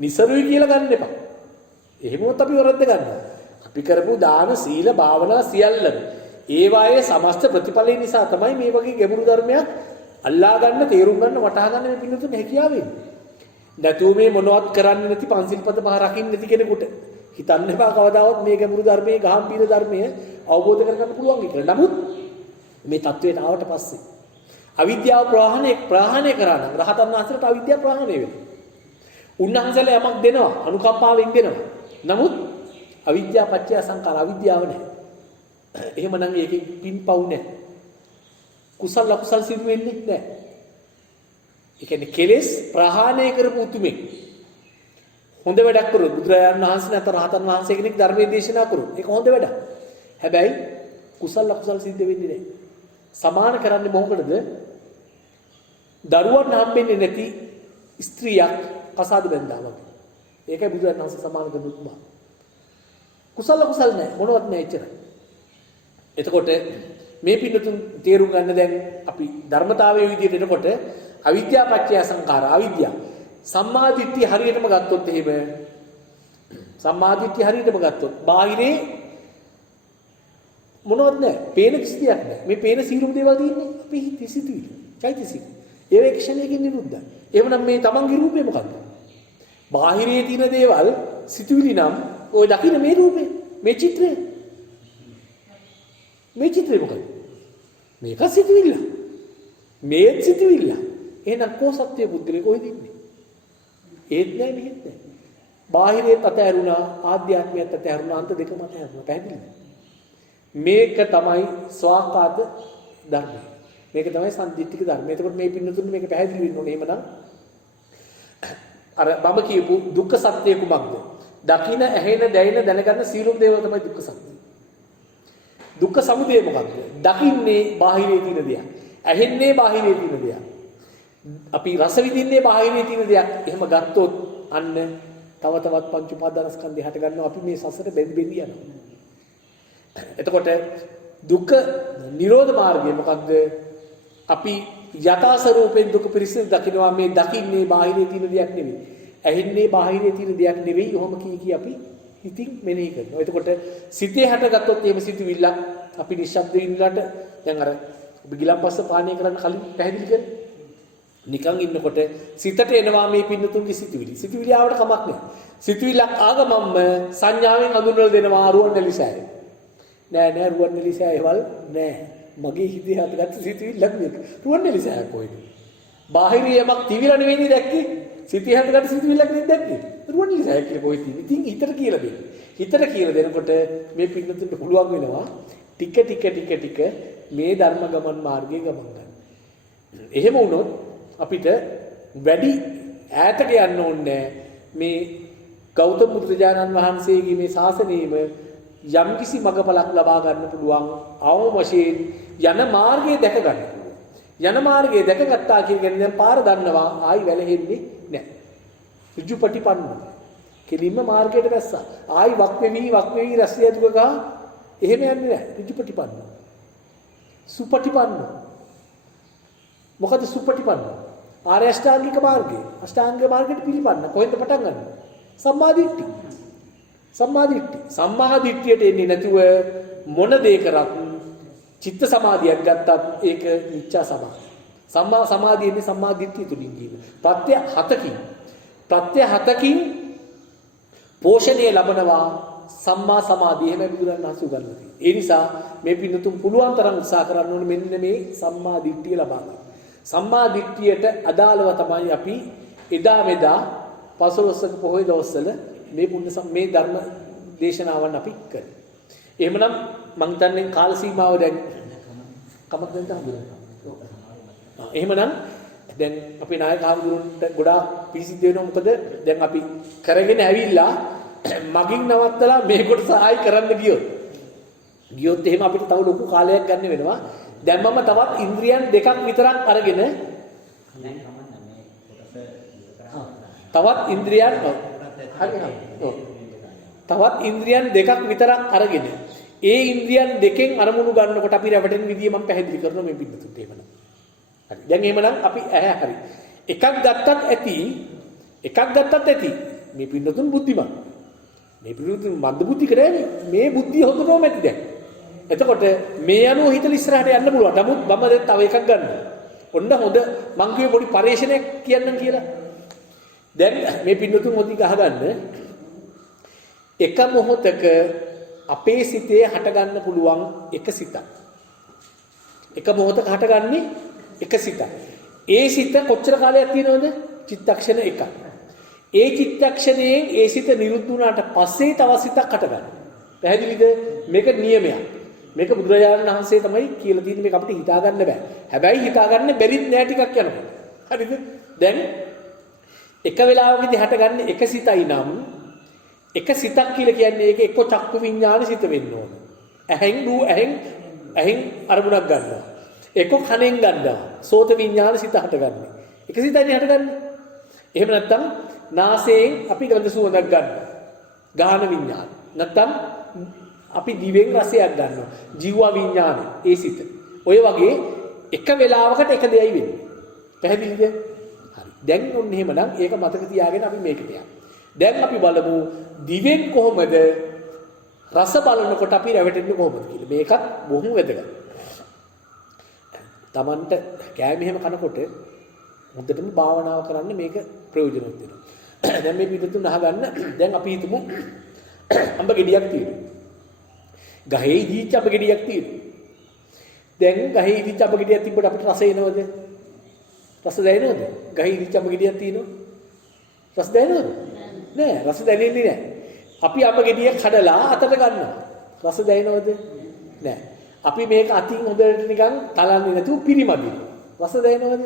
නිසරුයි කියලා ගන්න එපා. එහෙමවත් අපි වරද්ද ගන්නවා. අපි කරපු දාන සීල භාවනා සියල්ලම ඒවායේ සමස්ත ප්‍රතිඵලය නිසා තමයි මේ වගේ ගැඹුරු ධර්මයක් අල්ලා ගන්න, තේරුම් ගන්න, වටහා ගන්න මේ පින්නතුන් හැකියාව වෙන්නේ. නැතුව මේ මොනවත් කරන්නේ නැති පන්සිල් පද පහ රකින්න නැති කෙනෙකුට හිතන්න එපා කවදාවත් මේ ගැඹුරු ධර්මයේ ගාම්භීර ධර්මයේ අවබෝධ කරගන්න පුළුවන් කියලා. නමුත් මේ தത്വයට ආවට පස්සේ අවිද්‍යාව ප්‍රහාණය කරා නම් රහතන් වහන්සේට අවිද්‍යාව ප්‍රහාණය වෙනවා. උන්වහන්සේලා යමක් දෙනවා, අනුකම්පාවෙන් දෙනවා. නමුත් අවිද්‍යාව පත්‍ය සංඛාර, අවිද්‍යාව නැහැ. එහෙමනම් ඒකෙන් පින්පව් නැහැ. කුසල අකුසල් සිදු වෙන්නේ නැහැ. ඒ කියන්නේ කෙලෙස් ප්‍රහාණය කරපු උතුමෙක්. හොඳ වැඩක් කරුවොත් බුදුරජාණන් වහන්සේ නැත්නම් රහතන් වහන්සේ කෙනෙක් ධර්මයේ දේශනා කරුවොත් ඒක හොඳ වැඩක්. හැබැයි කුසල අකුසල සිද්ධ වෙන්නේ නැහැ. සමාන කරන්නේ මොකටද? දරුවන් හම්බෙන්නේ නැති ස්ත්‍රියක් කසාද බැඳා වගේ. ඒකයි බුදුරජාණන් වහන්සේ සමාන කරන උපමා. කුසල අකුසල නැහැ මොනවත් නැහැ එච්චරයි. එතකොට මේ පින්නතුන් තේරුම් ගන්න දැන් අපි ධර්මතාවයේ විදිහට එනකොට අවිද්‍යාව පත්‍ය සංඛාර අවිද්‍යාව සම්මාදිට්ඨිය හරියටම ගත්තොත් එහෙම සම්මාදිට්ඨිය හරියටම ගත්තොත් බාහිරේ මොනවත් නැහැ. පේන කිසි දෙයක් නැහැ. මේ පේන සීලුම දේවල් තියෙන්නේ අපි හිතසිතුවිලි. චෛතසික. ඒ ක්ෂණයකින් නිරුද්ධයි. එහෙමනම් මේ තමන්ගේ රූපේ මොකක්ද? බාහිරේ තියෙන දේවල් සිතුවිලි නම් ඔය දකින්න මේ රූපේ මේ චිත්‍රය මොකද? මේක සිතුවිල්ල. මේ සිතුවිල්ල. එහෙනම් කෝ සත්‍ය බුද්ධලේ කොහෙද ඉන්නේ? ඒත් නෑ මෙහෙත් නෑ. බාහිරේ අතහැරුණා ආධ්‍යාත්මයත් අතහැරුණා අන්ත දෙකම අතහැරුණා. පැහැදිලිද? මේක තමයි ස්වාකාත ධර්මය. මේක තමයි සම්දිත්තික ධර්මය. එතකොට මේ පින්නතුන් මේක පැහැදිලි වෙන්න ඕනේ. එහෙමනම් අර මම කියපු දුක්ඛ සත්‍ය කුමක්ද? දකින, ඇහෙන, දැනෙන, දැනගන්න සීලුම් දේවල් තමයි දුක්ඛ සත්‍ය. දුක්ඛ සමුදය මොකක්ද? දකින්නේ බාහිරේ තියෙන දෙයක්. ඇහෙන්නේ බාහිරේ තියෙන දෙයක්. අපි රස විඳින්නේ බාහිරේ තියෙන දෙයක්. එහෙම ගත්තොත් අන්න තව තවත් පංච උපාදානස්කන්ධය හට ගන්නවා. අපි මේ සසර බෙදි යනවා. එතකොට දුක්ඛ නිරෝධ මාර්ගය මොකක්ද? අපි යථා ස්වરૂපයෙන් දුක පිරිසිදු දකිනවා. මේ දකින්නේ බාහිරේ තියෙන දෙයක් නෙවෙයි. ඇහෙන්නේ බාහිරේ තියෙන දෙයක් නෙවෙයි. ඔහොම කී අපි හිතින් මෙනෙහි කරනවා. එතකොට සිතේ හටගත්තොත් එහෙම සිතුවිල්ලක් අපි නිශ්ශබ්ද ඉන්නලට දැන් අර ඔබ ගිලම්පස්ස පානය කරන්න කලින් පැහැදිලි කරේ. නිකන් ඉන්නකොට සිතට එනවා මේ පින්නතුන්ගේ සිතුවිලි. සිතුවිලි ආවට කමක් නැහැ. සිතුවිල්ලක් ආගමම්ම සංඥාවෙන් හඳුන්වලා දෙනවා රුවන්වැලිසෑය. නෑ රුවන්වැලිසෑයවල් නෑ. මගේ හිතේ හටගත්ත සිතුවිල්ලක් මේක. රුවන්වැලිසෑය කොහෙද? බාහිර යමක් තිවිලා නෙවෙයි දැක්කේ. සිතේ හටගත්ත සිතුවිල්ලක් නෙවෙයි දැක්කේ. රුවන්වැලිසෑය කියලා කොහෙද තියෙන්නේ? ඉතින් හිතට කියලා දෙන්න. හිතට කියලා දෙනකොට මේ පින්නතුන්ට පුළුවන් වෙනවා ටික මේ ධර්ම ගමන් මාර්ගයේ ගමන් ගන්න. එහෙම වුණොත් අපිට වැඩි ඈතට යන්න ඕනේ මේ ගෞතම බුදුරජාණන් වහන්සේගේ මේ ශාසනයේම යම්කිසි මඟපලක් ලබා ගන්න පුළුවන් අවම වශයෙන් යන මාර්ගය දැක ගන්න පුළුවන්. යන මාර්ගය දැකගත්තා කියන්නේ දැන් පාර දන්නවා ආයි වැළෙන්නේ නැහැ. ඍජුපටිපන්න. කෙලින්ම මාර්ගයට වැස්සා. ආයි වක් වෙවි රැස්සිය දුක ගහ එහෙම යන්නේ නැහැ. ඍජුපටිපන්න. සුපටිපන්න. මොකද සුපටිපන්න? ආර්ය අෂ්ටාංගික මාර්ගය. අෂ්ටාංග මාර්ගයට පිළිපන්න. කොහෙන්ද පටන් ගන්න? සම්මාදිට්ඨිය. සම්මාදිට්ඨියට එන්නේ නැතුව මොන දේ කරත් චිත්ත සමාධියක් ගත්තත් ඒක මිච්ඡා සමාධිය. සම්මා සමාධියනේ සම්මාදිට්ඨිය තුලින් කියන්නේ. ප්‍රත්‍ය හතකින් පෝෂණය ලබනවා සම්මා සමාධිය. එහෙම බුදුරන් වහන්සේ උගන්වලා තියෙනවා. ඒ නිසා මේ පින්නතුන් පුළුවන් තරම් උත්සාහ කරන්න ඕනේ මෙන්න මේ සම්මාදිට්ඨිය ලබා ගන්න. සම්මා දිට්ඨියට අදාළව තමයි අපි එදා මෙදා පසළොස්වක පොහොය දවස්වල මේ ධර්ම දේශනාවන් අපි කරේ. එහෙමනම් මං හිතන්නේ කාල සීමාව දැන් කමක් නැද්ද? එහෙමනම් දැන් අපේ නායක හඳුරුන්ට ගොඩාක් පිසිද්ධ වෙනවා. මොකද දැන් අපි කරගෙන ඇවිල්ලා මගින් නවත්තලා මේ කොටස ආයි කරන්න ගියොත් එහෙම අපිට තව ලොකු කාලයක් ගන්න වෙනවා. දැන් මම තවත් ඉන්ද්‍රියන් දෙකක් විතරක් අරගෙන තවත් ඉන්ද්‍රියන් දෙකක් විතරක් අරගෙන ඒ ඉන්ද්‍රියන් දෙකෙන් අරමුණු ගන්නකොට අපි රැවටෙන විදිය මම පැහැදිලි කරනවා මේ පිටුතුන්ට එහෙමනම්. හරි. දැන් එහෙමනම් අපි හරි. එකක් ගත්තත් ඇති. මේ පිටුතුන් බුද්ධිමත්. මේ පිටුතුන් මන්ද බුද්ධි කරන්නේ. මේ බුද්ධිය හොදනෝම ඇති දැන්. එතකොට මේ අනුව හිතලා ඉස්සරහට යන්න පුළුවන්. නමුත් මම දැන් තව එකක් ගන්නවා. ඔන්න හොඳ මං කියේ පොඩි පරිශ්‍රණයක් කියන්නම් කියලා. දැන් මේ පින්නතුන් මොදි ගහගන්න එක මොහොතක අපේ සිතේ හට ගන්න පුළුවන් එක සිතක්. එක මොහොතක හටගන්නේ එක සිතක්. ඒ සිත කොච්චර කාලයක් තියෙනවද? චිත්තක්ෂණ එකක්. ඒ චිත්තක්ෂණයෙන් ඒ සිත නිරුද්ධ වුණාට පස්සේ තව සිතක් හටගන්නවා. පැහැදිලිද? මේක නියමයක්. මේක බුදුරජාණන් වහන්සේ තමයි කියලා තියෙන්නේ. මේක අපිට හිතා ගන්න බෑ. හැබැයි හිතා ගන්න බැරිත් නෑ ටිකක් යනකොට. හරිද? දැන් එක වෙලාවකදී හටගන්නේ එක සිතයි නම් එක සිතක් කියලා කියන්නේ ඒක එක්ක චක්කු විඤ්ඤාණ සිත වෙන්න ඕන. ඇහෙන් අරමුණක් ගන්නවා. එක්ක කනෙන් ගන්නවා. සෝත විඤ්ඤාණ සිත හටගන්නේ. එක සිතයි හටගන්නේ. එහෙම නැත්නම් නාසයෙන් අපි ගඳ සුවඳක් ගන්නවා. ගාහන විඤ්ඤාණ. නැත්නම් අපි දිවෙන් රසයක් ගන්නවා. ජීව විඤ්ඤාණ ඒ සිත. ඔය වගේ එක වෙලාවකට එක දෙයයි වෙන්නේ. පැහැදිලිද? හරි. දැන් ඔන්න එහෙමනම් ඒක මතක තියාගෙන අපි මේකට යමු. දැන් අපි බලමු දිවෙන් කොහොමද රස බලනකොට අපි රැවටෙන්නේ කොහොමද කියලා. මේකත් බොහොම වැදගත්. Tamanට කෑම එහෙම කනකොට හොඳටම භාවනාව කරන්න මේක ප්‍රයෝජනවත් වෙනවා. දැන් මේ පිටුතුන් අහගන්න. දැන් අපි හිතමු අඹ ගෙඩියක් තියෙනවා. ගහේ ඉදිච්ච අඹ ගෙඩියක් තියෙනවා. දැන් ගහේ ඉදිච්ච අඹ ගෙඩියක් තිබ්බට අපිට රස එනවද? රස දැනෙනවද? ගහේ ඉදිච්ච අඹ ගෙඩියක් තියෙනවා. රස දැනෙනවද? නෑ, රස දැනෙන්නේ නෑ. අපි අඹ ගෙඩියක් කඩලා අතට ගන්නවා. රස දැනෙනවද? නෑ. අපි මේක අතින් හොඳට නිකන් තලන්නේ නැතුව පිරිමදිනවා. රස දැනෙනවද?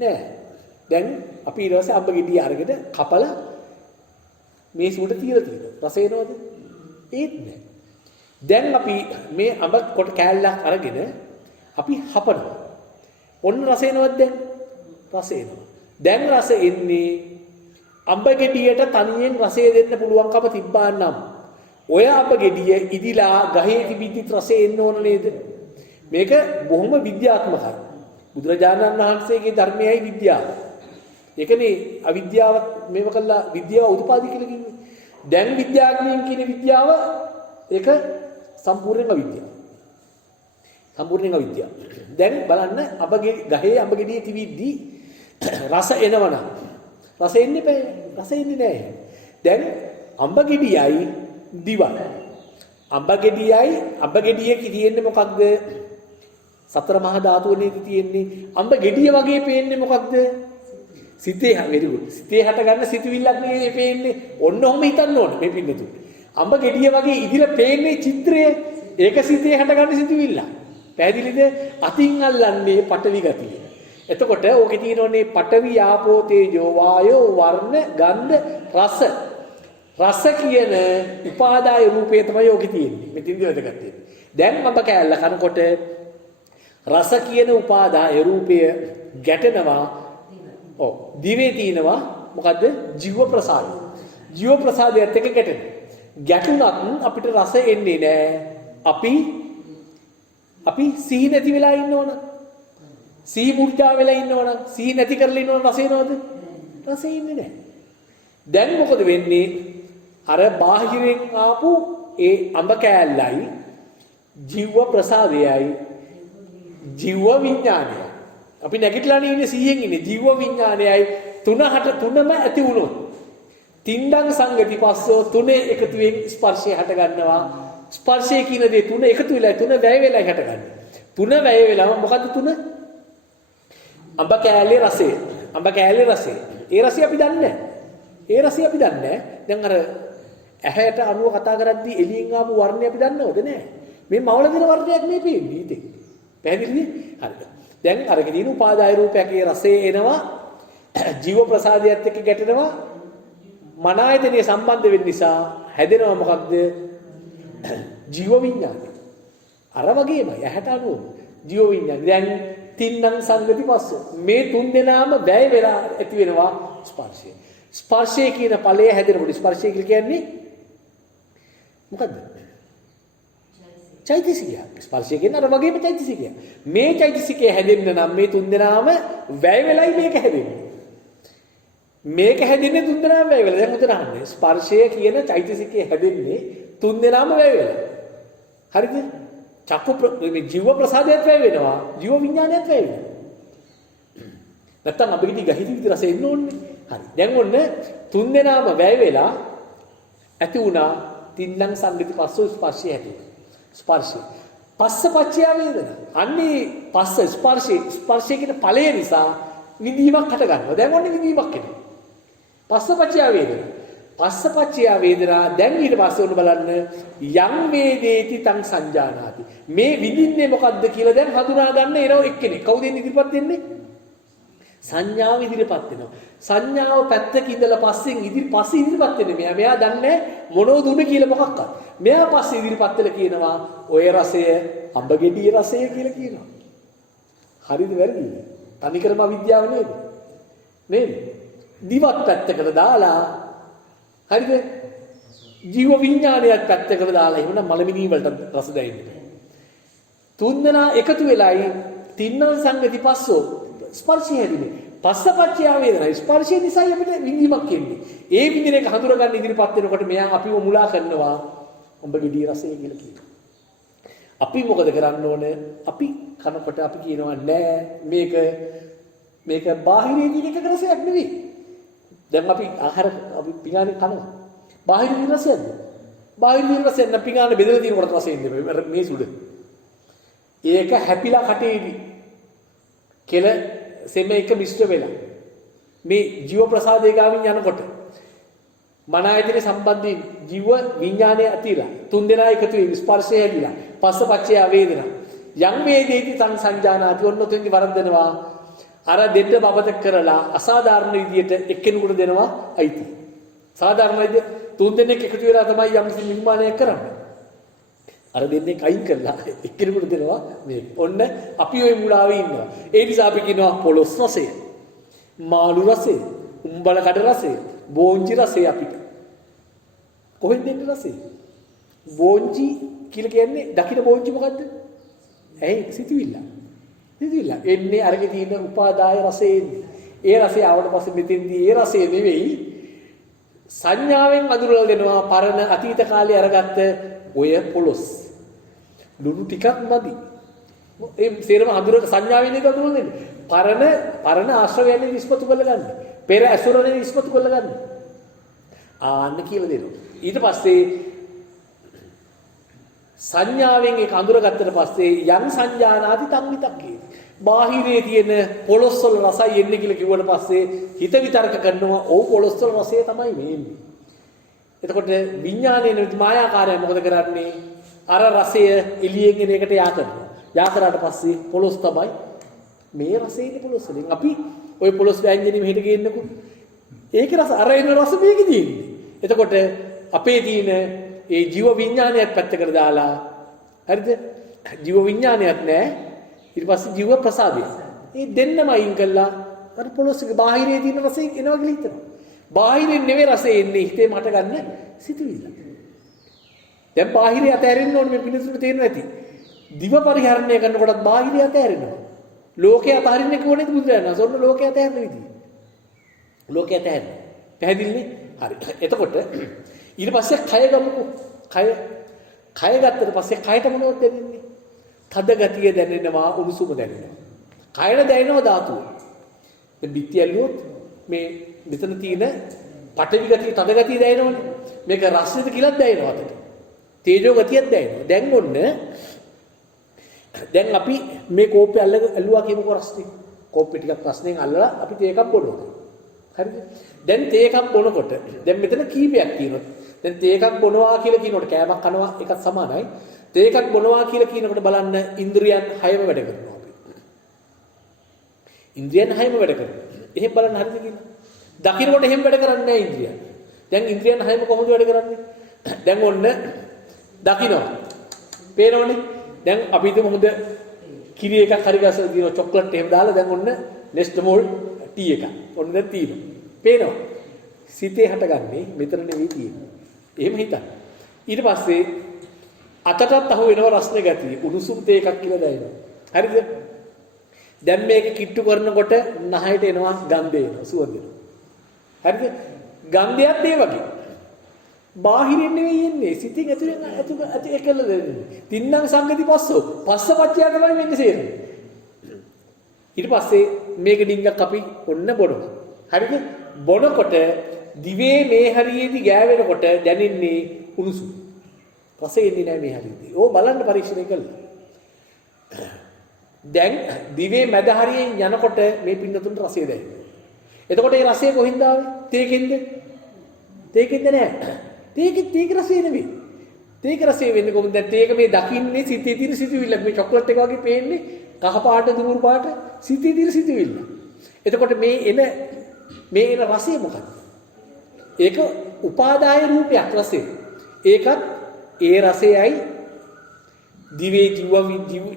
නෑ. දැන් අපි ඊට පස්සේ අඹ ගෙඩිය අරගෙන කපලා මේ සුවට තියලා තියෙනවා. රස එනවද? ඒත් නෑ. දැන් අපි මේ අඹ කොට කෑල්ලක් අරගෙන අපි හපනවා. ඔන්න රස එනවද දැන්? රස එනවා. දැන් රස එන්නේ අඹ ගෙඩියට තනියෙන් රසය දෙන්න පුළුවන්කම තිබ්බා නම් ඔය අඹ ගෙඩිය ඉදිලා ගහේ තිබිද්දිත් රසය එන්න ඕන නේද? මේක බොහොම විද්‍යාත්මකයි. බුදුරජාණන් වහන්සේගේ ධර්මයයි විද්‍යාව. ඒකනේ අවිද්‍යාවත් මේව කළා විද්‍යාව උත්පාදී කියලා කිව්වේ. දැන් විද්‍යාඥයන් කියන විද්‍යාව ඒක සම්පූර්ණයෙන්ම අවිද්‍යාව. සම්පූර්ණයෙන්ම අවිද්‍යාව. දැන් බලන්න ගහේ අඹ ගෙඩියේ තිබිද්දි රස එනවනම් රස එන්නේ නැහැ. රස එන්නේ නැහැ. දැන් අඹ ගෙඩියයි දිවයි. අඹ ගෙඩියේ තියෙන්නේ මොකක්ද? සතර මහා ධාතුවනේ තියෙන්නේ. අඹ ගෙඩිය වගේ පේන්නේ මොකක්ද? සිතේ very good. සිතේ හට ගන්න සිතුවිල්ලක් නේ පේන්නේ. ඔන්න ඔහම හිතන්න ඕනේ මේ පින්නතු. අඹ ගෙඩිය වගේ ඉදිරිය පේන්නේ චිත්‍රය. ඒක සිතේ හට ගන්න සිතුවිල්ල. පැහැදිලිද? අතින් අල්ලන්නේ පටවි ගතිය. එතකොට ඕකේ තියෙනෝනේ පඨවි ආපෝ තේජෝ වායෝ වර්ණ ගන්ධ රස. රස කියන උපාදාය රූපය තමයි ඕකේ තියෙන්නේ. මෙතනදී වැදගත් වෙන්නේ. දැන් අඹ කෑල්ල කනකොට රස කියන උපාදාය රූපය ගැටෙනවා. ඔව් දිවේ තියෙනවා මොකද්ද? ජීව ප්‍රසාදය. ජීව ප්‍රසාදයත් එක්ක ගැටෙනවා. ගැටුණත් අපිට රස එන්නේ නැහැ. අපි සිහි නැති වෙලා ඉන්නවනම් සිහි මුර්ජා වෙලා ඉන්නවනම් සිහි නැති කරලා ඉන්නවනම් රස එනවද? රස එන්නේ නැහැ. දැන් මොකද වෙන්නේ? අර බාහිරෙන් ආපු ඒ අඹ කෑල්ලයි ජීව ප්‍රසාදයයි ජීව විඥානයයි. අපි නැගිටලානේ ඉන්නේ සිහියෙන් ඉන්නේ. ජීව විඥානයයි තුනම ඇති වුණොත් තින්ඩං සංගති පස්සෝ තුනේ එකතුවෙන් ස්පර්ශය හට ගන්නවා. ස්පර්ශය කියන දේ තුන එකතු වෙලා තුන වැය වෙලා හටගන්නේ. තුන වැය වෙලාම මොකද්ද තුන? අඹ කෑල්ලේ රසය. අඹ කෑල්ලේ රසය. ඒ රසය අපි දන්නේ නැහැ. දැන් අර ඇහැට අනුව කතා කරද්දී එළියෙන් ආපු වර්ණය අපි දන්නවද නැහැ. මේ මවල දින වර්ණයක් මේ පේන්නේ ඉතින්. පැහැදිලිද? හරිද? දැන් අරගෙන තියෙන උපාදාය රූපයකේ රසය එනවා. ජීව ප්‍රසාදයට එක්ක ගැටෙනවා. මන ආයතනයේ සම්බන්ධ වෙන්න නිසා හැදෙනවා මොකක්ද? ජීව විඤ්ඤාණය. අර වගේමයි ඇහැට අනුව ජීව විඤ්ඤාණය. දැන් තින්නම් සංගති පස්ස මේ තුන් දෙනාම වැය වෙලා ඇති වෙනවා ස්පර්ශය. ස්පර්ශය කියන ඵලය හැදෙනකොට ස්පර්ශය කියන්නේ මොකද්ද? චෛතසිකය. ස්පර්ශය කියන්නේ අර වගේම චෛතසිකය. මේ චෛතසිකය හැදෙන්න නම් මේ තුන් දෙනාම වැය වෙලයි මේක හැදෙන්නේ. මේක හැදෙන්නේ තුන් දෙනාම වැය වෙලා. දැන් උතන අහන්නේ ස්පර්ශය කියන චෛතසිකය හැදෙන්නේ තුන් දෙනාම වැය වෙලා. හරිද? චක්කු මේ ජීව ප්‍රසාදයට වැය වෙනවා. ජීව විඥානයත් වැය වෙනවා. නැත්තම් අපි කිව්ටි ගහිති විතර රස එන්න ඕනේ. හරි. දැන් ඔන්න තුන් දෙනාම වැය වෙලා ඇති වුණා තින්නම් සංගති පස්සෝ ස්පර්ශය හැදෙනවා. ස්පර්ශය. පස්සපච්චය වේදනා. අන්නේ පස්ස ස්පර්ශය කියන ඵලය නිසා විඳීමක් හට ගන්නවා. දැන් ඔන්නේ විඳීමක් එනවා. පස්සපච්චය වේදනා. පස්සපච්චය වේදනා දැන් ඊට පස්සේ ඔන්න බලන්න යම් වේදේති තං සංජානාති. මේ විඳින්නේ මොකද්ද කියලා දැන් හඳුනා ගන්න එනව එක්කෙනෙක්. කවුද ඉදිරිපත් වෙන්නේ? සංඥාව ඉදිරියපත් වෙනවා. සංඥාව පැත්තක ඉඳලා පස්සේ ඉදිරියපත් වෙන්නේ. මෙයා දන්නේ මොනවද උනේ කියලා මොකක්වත්. මෙයා පස්සේ ඉදිරියපත් වෙලා කියනවා ඔය රසය අඹ ගෙඩිය රසය කියලා කියනවා. හරිද වැරදිද? තනිකරම අවිද්‍යාව නේද? නේද? දිවත් පැත්තකට දාලා හරිද? ජීව විඥානයත් පැත්තකට දාලා එහෙනම් මලමිනී වලට රස දැනෙන්නේ. තුන්දෙනා එකතු වෙලායි තින්නල් සංගති පස්සෝ ස්පර්ශය හැදිනේ. පස්සපච්චය වේදනා ස්පර්ශය නිසා අපිට විඳීමක් එන්නේ. ඒ විඳින එක හඳුනගන්න ඉදිරියපත් වෙනකොට මෙයා අපිව මුලා කරනවා. උඹ ගෙඩිය රසය කියලා කියනවා. අපි මොකද කරන්න ඕනේ? අපි කනකොට අපි කියනවා නෑ මේක බාහිරයේ දින එක රසයක් නෙවෙයි. දැන් අපි අපි පිඟානේ කනවා. බාහිර රසයක්ද? බාහිර රසයක් නම් පිඟානේ බෙදලා තියෙන කොට රසය ඉන්නේ මේ සුඩ. ඒක හැපිලා කටේදී කෙල සෙම එක මිශ්‍ර වෙලා මේ ජීව ප්‍රසාදේ ගාමින් යනකොට මන ආයතනේ සම්බන්ධයෙන් ජීව විඥානය ඇතිලා තුන් දෙනා එකතු වෙන ස්පර්ශය ඇතිලා පස්සපච්චය වේදනා යම් වේදේති තං සංජානාති ඔන්න තුන්දි වරද්දනවා අර දෙන්න බබත කරලා අසාධාරණ විදියට එක්කෙනෙකුට දෙනවා අයිති සාධාරණ විදිය තුන් දෙනෙක් එකතු වෙලා තමයි යම් නිර්මාණයක් කරන්නේ අර දෙන්නේ කයින් කරලා එක්කෙනෙකුට දෙනවා මේ ඔන්න අපි ওই මුලාවේ ඉන්නවා ඒ නිසා අපි කියනවා පොළොස් රසය මාළු රසය උම්බල කඩ රසය බෝංචි රසය අපිට කොහෙන්ද එන්නේ රසය බෝංචි කියලා කියන්නේ දකින්න බෝංචි මොකද්ද ඇයි සිතුවිල්ල එන්නේ අරගේ තියෙන උපාදාය රසය එන්නේ ඒ රසය ආවට පස්සේ මෙතෙන්දී ඒ රසය නෙවෙයි සංඥාවෙන් අඳුරලා දෙනවා පරණ අතීත කාලේ අරගත්ත ඔය පොළොස් ලුණු ටිකක් නැති ඒ සේරම අඳුරට සංඥාවෙන් එක අඳුරලා දෙන්නේ පරණ ආශ්‍රවයන් ඉස්පතු කරලා ගන්න පෙර ඇසුරනේ ඉස්පතු කරලා ගන්න ආන්න කියලා දෙනවා ඊට පස්සේ සංඥාවෙන් ඒක අඳුරගත්තට පස්සේ යම් සංජානාති තම්මිතක්කේ බාහිරේ තියෙන පොළොස් වල රසයි එන්නේ කියලා කිව්වට පස්සේ හිත විතරක කරනවා ඕ පොළොස් වල රසය තමයි මේ එන්නේ එතකොට විඥානයේ නෙවෙයි මායාකාරය මොකද කරන්නේ අර රසය එළියෙන් එන එකට යා කරනවා යා කරාට පස්සේ පොළොස් තමයි මේ රසයේ පොළොස් වලින් අපි ওই පොළොස් ව්‍යංජනෙ මෙහෙට ගේන්නකො ඒකේ රස අර එන රස මේකේ තියෙන්නේ එතකොට අපේ තියෙන ඒ ජීව විඥානයත් පැත්තකට දාලා හරිද ජීව විඥානයක් නැහැ ඊට පස්සේ ජීව ප්‍රසාදය මේ දෙන්නම අයින් කළා අර පොළොස් එක බාහිරේ තියෙන රසය එනවා කියලා හිතනවා බාහිරින් නෙවෙයි රසය එන්නේ හිතේ මට ගන්න සිතුවිල්ල දැන් බාහිරය අතහැරෙන්න ඕනේ මේ පිළිතුරු තේරෙන්නේ නැති දිව පරිහරණය කරනකොටත් බාහිරය අතහැරෙනවා ලෝකේ අතහරින්න කිව්වනේ බුදුරජාණන් සොන්න ලෝකේ අතහැරෙන විදිය ලෝකේ අතහැරෙන පැහැදිලිනේ හරි එතකොට ඊට පස්සේ කය ගමුකෝ කය ගත්තට පස්සේ කයට මොනවද දැනෙන්නේ තද ගතිය දැනෙනවා උණුසුම දැනෙනවා කයන දැනෙනවා ධාතුව දැන් බිත්ති ඇල්ලුවොත් මේ මෙතන තියෙන පටවි ගතිය තද ගතිය දැනෙනවනේ මේක රසයද කියලාත් දැනෙනවා අතට තේජෝ ගතියක් දැනෙනවා දැන් ඔන්න දැන් අපි මේ කෝප්පේ ඇල්ලුවා කියමුකෝ රස්නේ කෝප්පේ ටිකක් රස්නෙන් අල්ලලා අපි තේ එකක් බොනවා හරිද දැන් තේ එකක් බොනකොට දැන් මෙතන කීපයක් තියෙනවා දැන් තේ එකක් බොනවා කියලා කියනකොට කෑමක් කනවා එකත් සමානයි තේ එකක් බොනවා කියලා කියනකොට බලන්න ඉන්ද්‍රියන් 6ම වැඩ කරනවා අපි ඉන්ද්‍රියන් 6ම වැඩ කරනවා එහෙම බලන්න හරිද කියලා දකින්නකොට එහෙම වැඩ කරන්නේ නැහැ ඉන්ද්‍රියන් දැන් ඉන්ද්‍රියන් 6ම කොහොමද වැඩ කරන්නේ දැන් ඔන්න දකින්නවා පේනවනේ දැන් අපි හිතමු හොඳ කිරි එකක් හරි ගසලා දිනවා චොක්ලට් එහෙම දාලා දැන් ඔන්න නෙස්ටමෝල් ටී එක ඔන්න දැන් තියෙනවා පේනවා සිතේ හටගන්නේ මෙතන නෙවෙයි තියෙන්නේ එහෙම හිතන්න ඊට පස්සේ අතටත් අහු වෙනවා රස්නේ ගතිය උණුසුම් තේ එකක් කියලා දැනෙනවා හරිද දැන් මේක කිට්ටු කරනකොට නහයට එනවා ගන්ධය එනවා සුවඳ එනවා හරිද ගන්ධයත් ඒ වගේ බාහිරින් නෙවෙයි එන්නේ සිතින් ඇතුලෙන් ඇති එකල දෙන්නේ තින්නම් සංගති පස්සෝ පස්සපච්චය තමයි වෙන්නේ සේරම ඊට පස්සේ මේක ඩිංගක් අපි ඔන්න බොනවා හරිද බොනකොට දිවේ මේ හරියේදී ගෑවෙනකොට දැනෙන්නේ උණුසුම රසෙ එන්නේ නැහැ මේ හරියේදී ඕ බලන්න පරීක්ෂණය කළා දැන් දිවේ මැද හරියෙන් යනකොට මේ පින්නතුන්ට රසය දැනෙනවා එතකොට ඒ රසය කොහින්ද ආවේ තේකෙන්ද නෑ තේක රසය නෙවෙයි තේක රසය වෙන්නේ කොහොමද දැන් තේක මේ දකින්නේ සිතේ තියෙන සිතුවිල්ල මේ චොක්ලට් එක වගේ පේන්නේ කහ පාට දුමුරු පාට සිතේ තියෙන සිතුවිල්ල එතකොට මේ එන රසය මොකක්ද? ඒක උපාදාය රූපයක් රසය. ඒකත් ඒ රසයයි දිවේ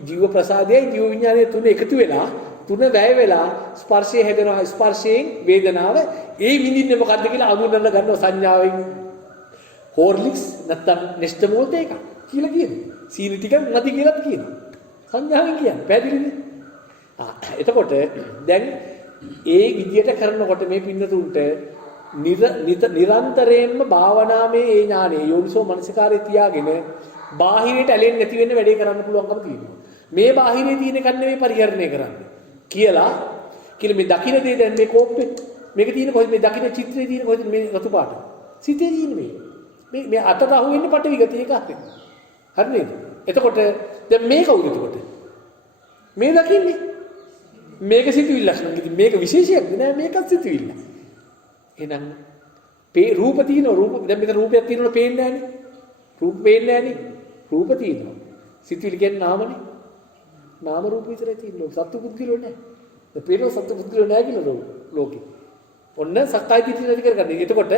ජීව ප්‍රසාදයයි ජීව විඥානයේ තුන එකතු වෙලා තුන වැය වෙලා ස්පර්ශය හැදෙනවා. ස්පර්ශයෙන් වේදනාව ඒ විඳින්නේ මොකද්ද කියලා අඳුනන්න ගන්නවා සංඥාවෙන්. හෝර්ලික්ස් නැත්තම් නෙස්ටමෝල්ට් එක කියලා කියනවා. සීනි ටික නැති කියලාත් කියනවා. සංඥාවෙන් කියන්නේ පැහැදිලිද? එතකොට දැන් ඒ විදියට කරනකොට මේ පින්නතුන්ට නිරන්තරයෙන්ම භාවනාවේ ඒ ඥානෙ යෝනිසෝ මනසිකාරය තියාගෙන බාහිරයට ඇලෙන්නේ නැති වෙන්න වැඩේ කරන්න පුළුවන්කම තියෙනවා. මේ බාහිරේ තියෙන කන්නේ මේ පරිහරණය කරන්න කියලා මේ දකින්න දේ දැන් මේ කෝප්පේ මේක තියෙන කොහෙද මේ දකින්න චිත්‍රයේ තියෙන කොහෙද මේ රතු පාට සිතේ තියෙන මේ අතට අහු වෙන්නේ පටවි ගතිය එක හරි. හරි නේද? එතකොට දැන් මේ කවුද එතකොට? මේ දකින්නේ මේක සිතුවිල්ලක් නම් ඉතින් මේක විශේෂයක්ද නෑ මේකත් සිතුවිල්ල. එහෙනම් රූප තියෙනවා රූප දැන් මෙතන රූපයක් තියෙනවනේ පේන්නේ නෑනේ. රූප පේන්නේ නෑනේ. රූප තියෙනවා. සිතුවිලි කියන්නේ නාමනේ. නාම රූප විතරයි තියෙන්නේ. සත්තු පුද්ගලෝ නෑ. දැන් පේන සත්තු පුද්ගලෝ නෑ කියලා ලෝකේ. ඔන්න සක්කාය දිට්ඨිය නැති කරගන්න. එතකොට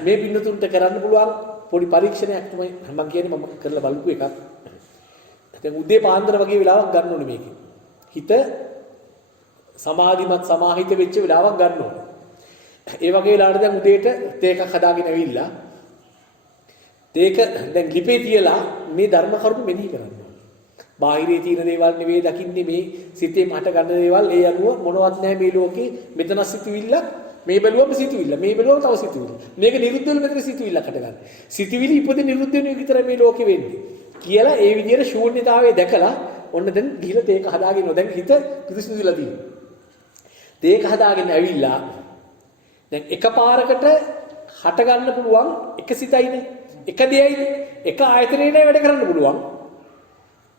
මේ බින්නතුන්ට කරන්න පුළුවන් පොඩි පරීක්ෂණයක් තමයි මම කියන්නේ මම කරලා බලපු එකක්. දැන් උදේ පාන්දර වගේ වෙලාවක් ගන්න ඕනේ මේකේ. හිත සමාධිමත් සමාහිත වෙච්ච වෙලාවක් ගන්න ඕනේ. ඒ වගේ වෙලාවට දැන් උදේට තේ එකක් හදාගෙන ඇවිල්ලා තේක දැන් ලිපේ තියලා මේ ධර්ම කරුණු මෙනෙහි කරන්න ඕනේ. බාහිරේ තියෙන දේවල් නෙවෙයි දකින්නේ මේ සිතේ මට ගන්න දේවල් ඒ අනුව මොනවත් නැහැ මේ ලෝකේ මෙතන සිතුවිල්ලක් මේ බැලුවම සිතුවිල්ල මේ බැලුවම තව සිතුවිල්ල. මේක නිරුද්ධ වෙන මෙතන සිතුවිල්ලක් හටගන්න. සිතුවිලි ඉපදෙ නිරුද්ධ වෙන විතරයි මේ ලෝකෙ වෙන්නේ. කියලා ඒ විදිහට ශූන්‍යතාවය දැකලා ඔන්න දැන් ගිහලා තේක හදාගෙන දැන් හිත පිරිසිදුලා තියෙනවා. තේක හදාගෙන ඇවිල්ලා දැන් එකපාරකට හට ගන්න පුළුවන් එක සිතයිනේ. එක දෙයයිනේ. එක ආයතනයනේ වැඩ කරන්න පුළුවන්.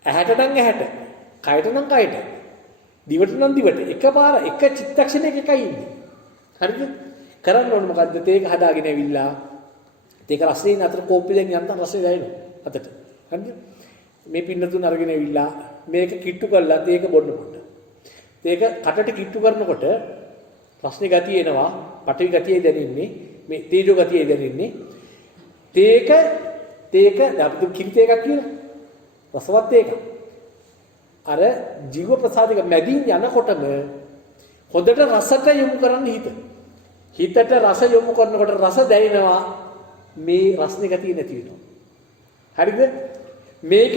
ඇහැට නම් ඇහැට, කයට නම් කයට, දිවට නම් දිවට. එකපාර එක චිත්තක්ෂණයක එකයි ඉන්නේ. හරිද? කරන්න ඕනේ මොකද්ද? තේක හදාගෙන ඇවිල්ලා තේක රසයෙන් අතර කෝප්පි දැන් යන්තම් රසය දැනෙනවා අතට. හරිද? මේ පින්නතුන් අරගෙන ඇවිල්ලා මේක කිට්ටු කරලා තේක බොන්න පොඩ්ඩ. තේක කටට කිට්ටු කරනකොට රස්නේ ගතිය එනවා, පටවි ගතියයි දැනෙන්නේ, මේ තේජෝ ගතියයි දැනෙන්නේ. තේක අපි කිරි තේකක් කියලා. රසවත් තේක. අර ජීව ප්‍රසාදික මැදින් යනකොටම හොඳට රසට යොමු කරන්න හිත. හිතට රස යොමු කරනකොට රස දැනෙනවා මේ රස්නේ ගතිය නැති වෙනවා. හරිද? මේක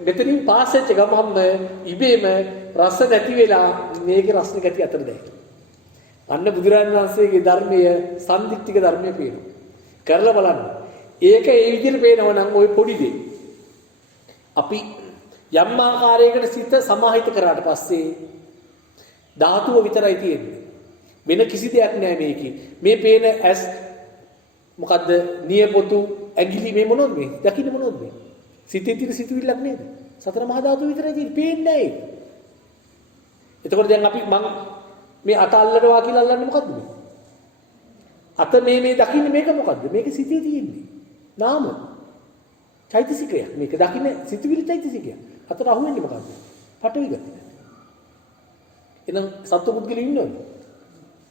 මෙතනින් පාස් වෙච්ච ගමන්ම ඉබේම රස නැති වෙලා මේකේ රස්නේ ගතිය අතර දැනෙනවා. අන්න බුදුරජාණන් වහන්සේගේ ධර්මයේ සම්දික්තික ධර්මයේ පේනවා. කරලා බලන්න. ඒක ඒ විදිහට පේනවා නම් ওই පොඩි දේ. අපි යම් ආකාරයකට සිත සමාහිත කරාට පස්සේ ධාතුව විතරයි තියෙන්නේ. වෙන කිසි දෙයක් නෑ මේකේ. මේ පේන ඇස් මොකද්ද? නියපොතු ඇඟිලි මේ මොනවද මේ? දකින්න මොනවද මේ? සිතේ තියෙන සිතුවිල්ලක් නේද? සතර මහා ධාතු විතරයි තියෙන්නේ. පේන්නේ නෑ ඒක. එතකොට දැන් අපි මේ අත අල්ලනවා කියලා අල්ලන්නේ මොකද්ද මේ? අත මේ දකින්නේ මේක මොකද්ද? මේක සිතේ තියෙන්නේ. නාම. චෛතසිකය. මේක දකින්න සිතුවිලි චෛතසිකය. අතට අහු වෙන්නේ මොකද්ද? පටවි ගතිය. එහෙනම් සත්පුද්ගලෙ ඉන්නවද?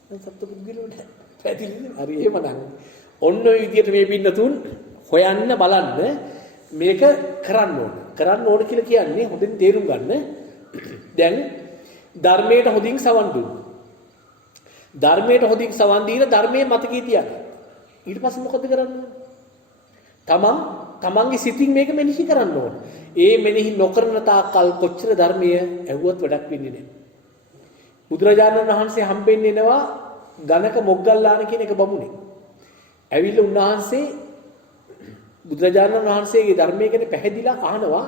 දැන් සත්පුද්ගලෙ නෑ. පැහැදිලිද? හරි එහෙමනම් ඔන්න ඔය විදිහට මේ පින්නතුන් හොයන්න බලන්න මේක කරන්න ඕන. කරන්න ඕන කියලා කියන්නේ හොඳින් තේරුම් ගන්න. දැන් ධර්මයට හොඳින් සවන් දුන්නා. ධර්මයට හොඳින් සවන් දීලා ධර්මයේ මතකයේ තියන්න. ඊට පස්සේ මොකද කරන්න ඕන? තමන්ගේ සිතින් මේක මෙනෙහි කරන්න ඕන. ඒ මෙනෙහි නොකරන තාක්කල් කොච්චර ධර්මයේ ඇහුවත් වැඩක් වෙන්නේ නැහැ. බුදුරජාණන් වහන්සේ හම්බෙන්නේ එනවා ගණක මොග්ගල්ලාන කියන එක බමුණේ. ඇවිල්ලා උන්වහන්සේ බුදුරජාණන් වහන්සේගේ ධර්මයේ ගැන පැහැදිලා අහනවා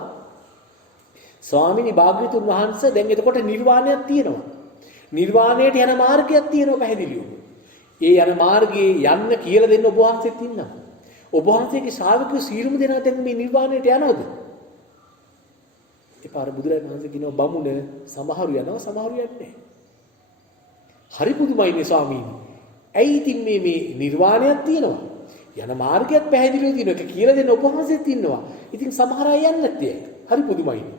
ස්වාමීනි භාග්‍යවතුන් වහන්සේ දැන් එතකොට නිර්වාණයක් තියෙනවා. නිර්වාණයට යන මාර්ගයක් තියෙනවා පැහැදිලිව. ඒ යන මාර්ගයේ යන්න කියලා දෙන්න ඔබ වහන්සේත් ඉන්නවා. ඔබ වහන්සේගේ ශ්‍රාවකයෝ සීලමු දෙනා දැන් මේ නිර්වාණයට යනවද? ඒ පාර බුදුරජාණන් වහන්සේ කියනවා බමුණ සමහරු යනවා සමහරු යන්නේ නැහැ. හරි පුදුමයිනේ ස්වාමීනි. ඇයි ඉතින් මේ නිර්වාණයක් තියෙනවා? යන මාර්ගයක් පැහැදිලිව තියෙනවා. ඒක කියලා දෙන්න ඔබ වහන්සේත් ඉන්නවා. ඉතින් සමහර අය යන්නේ නැත්තේ. හරි පුදුමයිනේ.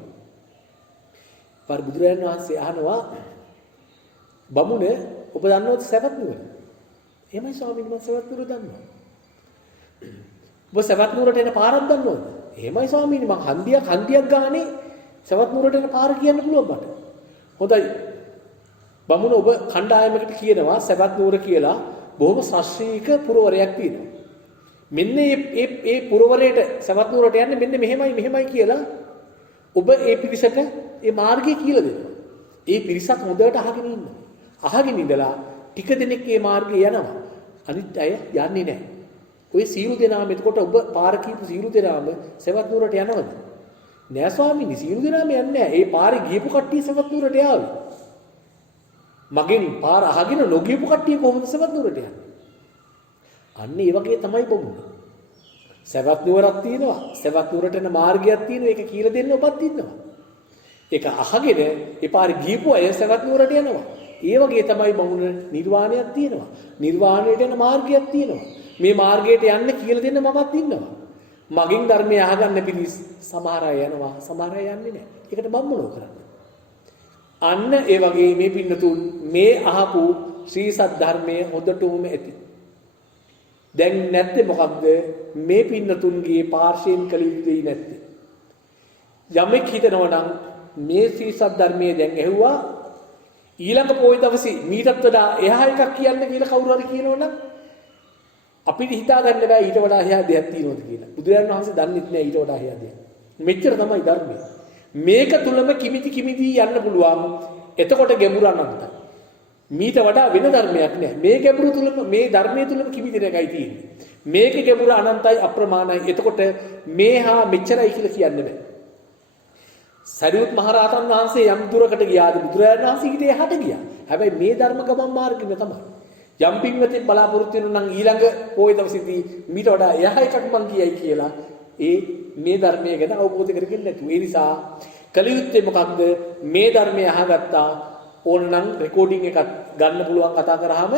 පාර බුදුරජාණන් වහන්සේ අහනවා බමුණ ඔබ දන්නවද සවැත් නුවර? එහෙමයි ස්වාමීනි මම සවැත් නුවර දන්නවා. ඔබ සවැත් නුවරට එන පාරක් දන්නවද? එහෙමයි ස්වාමීනි මම හන්දියක් ගානේ සවැත් නුවරට එන පාර කියන්න පුළුවන් මට. හොඳයි. බමුණ ඔබ කණ්ඩායමකට කියනවා සවැත් නුවර කියලා බොහොම ශාස්ත්‍රීය පුරවරයක් තියෙනවා. මෙන්න මේ පුරවරයට සවැත් නුවරට යන්නේ මෙන්න මෙහෙමයි කියලා ඔබ ඒ පිරිසට ඒ මාර්ගය කියලා දෙනවා. ඒ පිරිසත් හොඳට අහගෙන ඉන්නවා. අහගෙන ඉඳලා ටික දෙනෙක් මේ මාර්ගේ යනවා. අනිත් අය යන්නේ නැහැ. ඔය සීරු දෙනාම එතකොට ඔබ පාර කියපු සීරු දෙනාම සවැත් නුවරට යනවද? නෑ ස්වාමීනි සීරු දෙනාම යන්නේ නැහැ. ඒ පාරේ ගියපු කට්ටිය සවැත් නුවරට යාවි. මගෙන් පාර අහගෙන නොගියපු කට්ටිය කොහොමද සවැත් නුවරට යන්නේ? අන්න ඒ වගේ තමයි බමුණ. සවැත් නුවරක් තියෙනවා. සවැත් නුවරට යන මාර්ගයක් තියෙනවා. ඒක කියලා දෙන්න ඔබත් ඉන්නවා. ඒක අහගෙන ඒ පාරේ ගියපු අය සවැත් නුවරට යනවා. ඒ වගේ තමයි බමුණ නිර්වාණයක් තියෙනවා. නිර්වාණයට යන මාර්ගයක් තියෙනවා. මේ මාර්ගයට යන්න කියලා දෙන්න මමත් ඉන්නවා. මගෙන් ධර්මය අහගන්න පිළිස් සමහර අය යනවා. සමහර අය යන්නේ නැහැ. ඒකට බමුණෝ කරන්නේ. අන්න ඒ වගේ මේ පින්නතුන් මේ අහපු ශ්‍රී සද්ධර්මයේ හොඳටම ඇති. දැන් නැත්තේ මොකක්ද? මේ පින්නතුන්ගේ පාර්ශයෙන් කළ යුතුයි නැත්තේ. යමෙක් හිතනවා නම් මේ ශ්‍රී සද්ධර්මයේ දැන් ඇහුවා ඊළඟ පොයි දවසේ මීටත් වඩා එහා එකක් කියන්න කියලා කවුරු හරි කියනවනම් අපිට හිතා ගන්න බෑ ඊට වඩා එහා දෙයක් තියෙනවද කියලා. බුදුරජාණන් වහන්සේ දන්නෙත් නෑ ඊට වඩා එහා දෙයක්. මෙච්චර තමයි ධර්මය. මේක තුලම කිමිති යන්න පුළුවන්. එතකොට ගැඹුර අනන්තයි. මීට වඩා වෙන ධර්මයක් නෑ. මේ ගැඹුර තුලම මේ ධර්මයේ තුලම කිමිදෙන එකයි තියෙන්නේ. මේක ගැඹුර අනන්තයි අප්‍රමාණයි. එතකොට මේහා මෙච්චරයි කියලා කියන්න බෑ. සරියුත් මහ රහතන් වහන්සේ යම් දුරකට ගියාද බුදුරජාණන් වහන්සේ ඊට එහාට ගියා. හැබැයි මේ ධර්ම ගමන් මාර්ගෙම තමයි. යම් පින්වතෙක් බලාපොරොත්තු වෙනවා නම් ඊළඟ පොයි දවසේදී මීට වඩා එහා එකක් මං කියයි කියලා ඒ මේ ධර්මය ගැන අවබෝධ කරගෙන නැතුව. ඒ නිසා කලියුත්තේ මොකක්ද? මේ ධර්මය අහගත්තා ඕනනම් රෙකෝඩින් එකක් ගන්න පුළුවන් කතා කරාම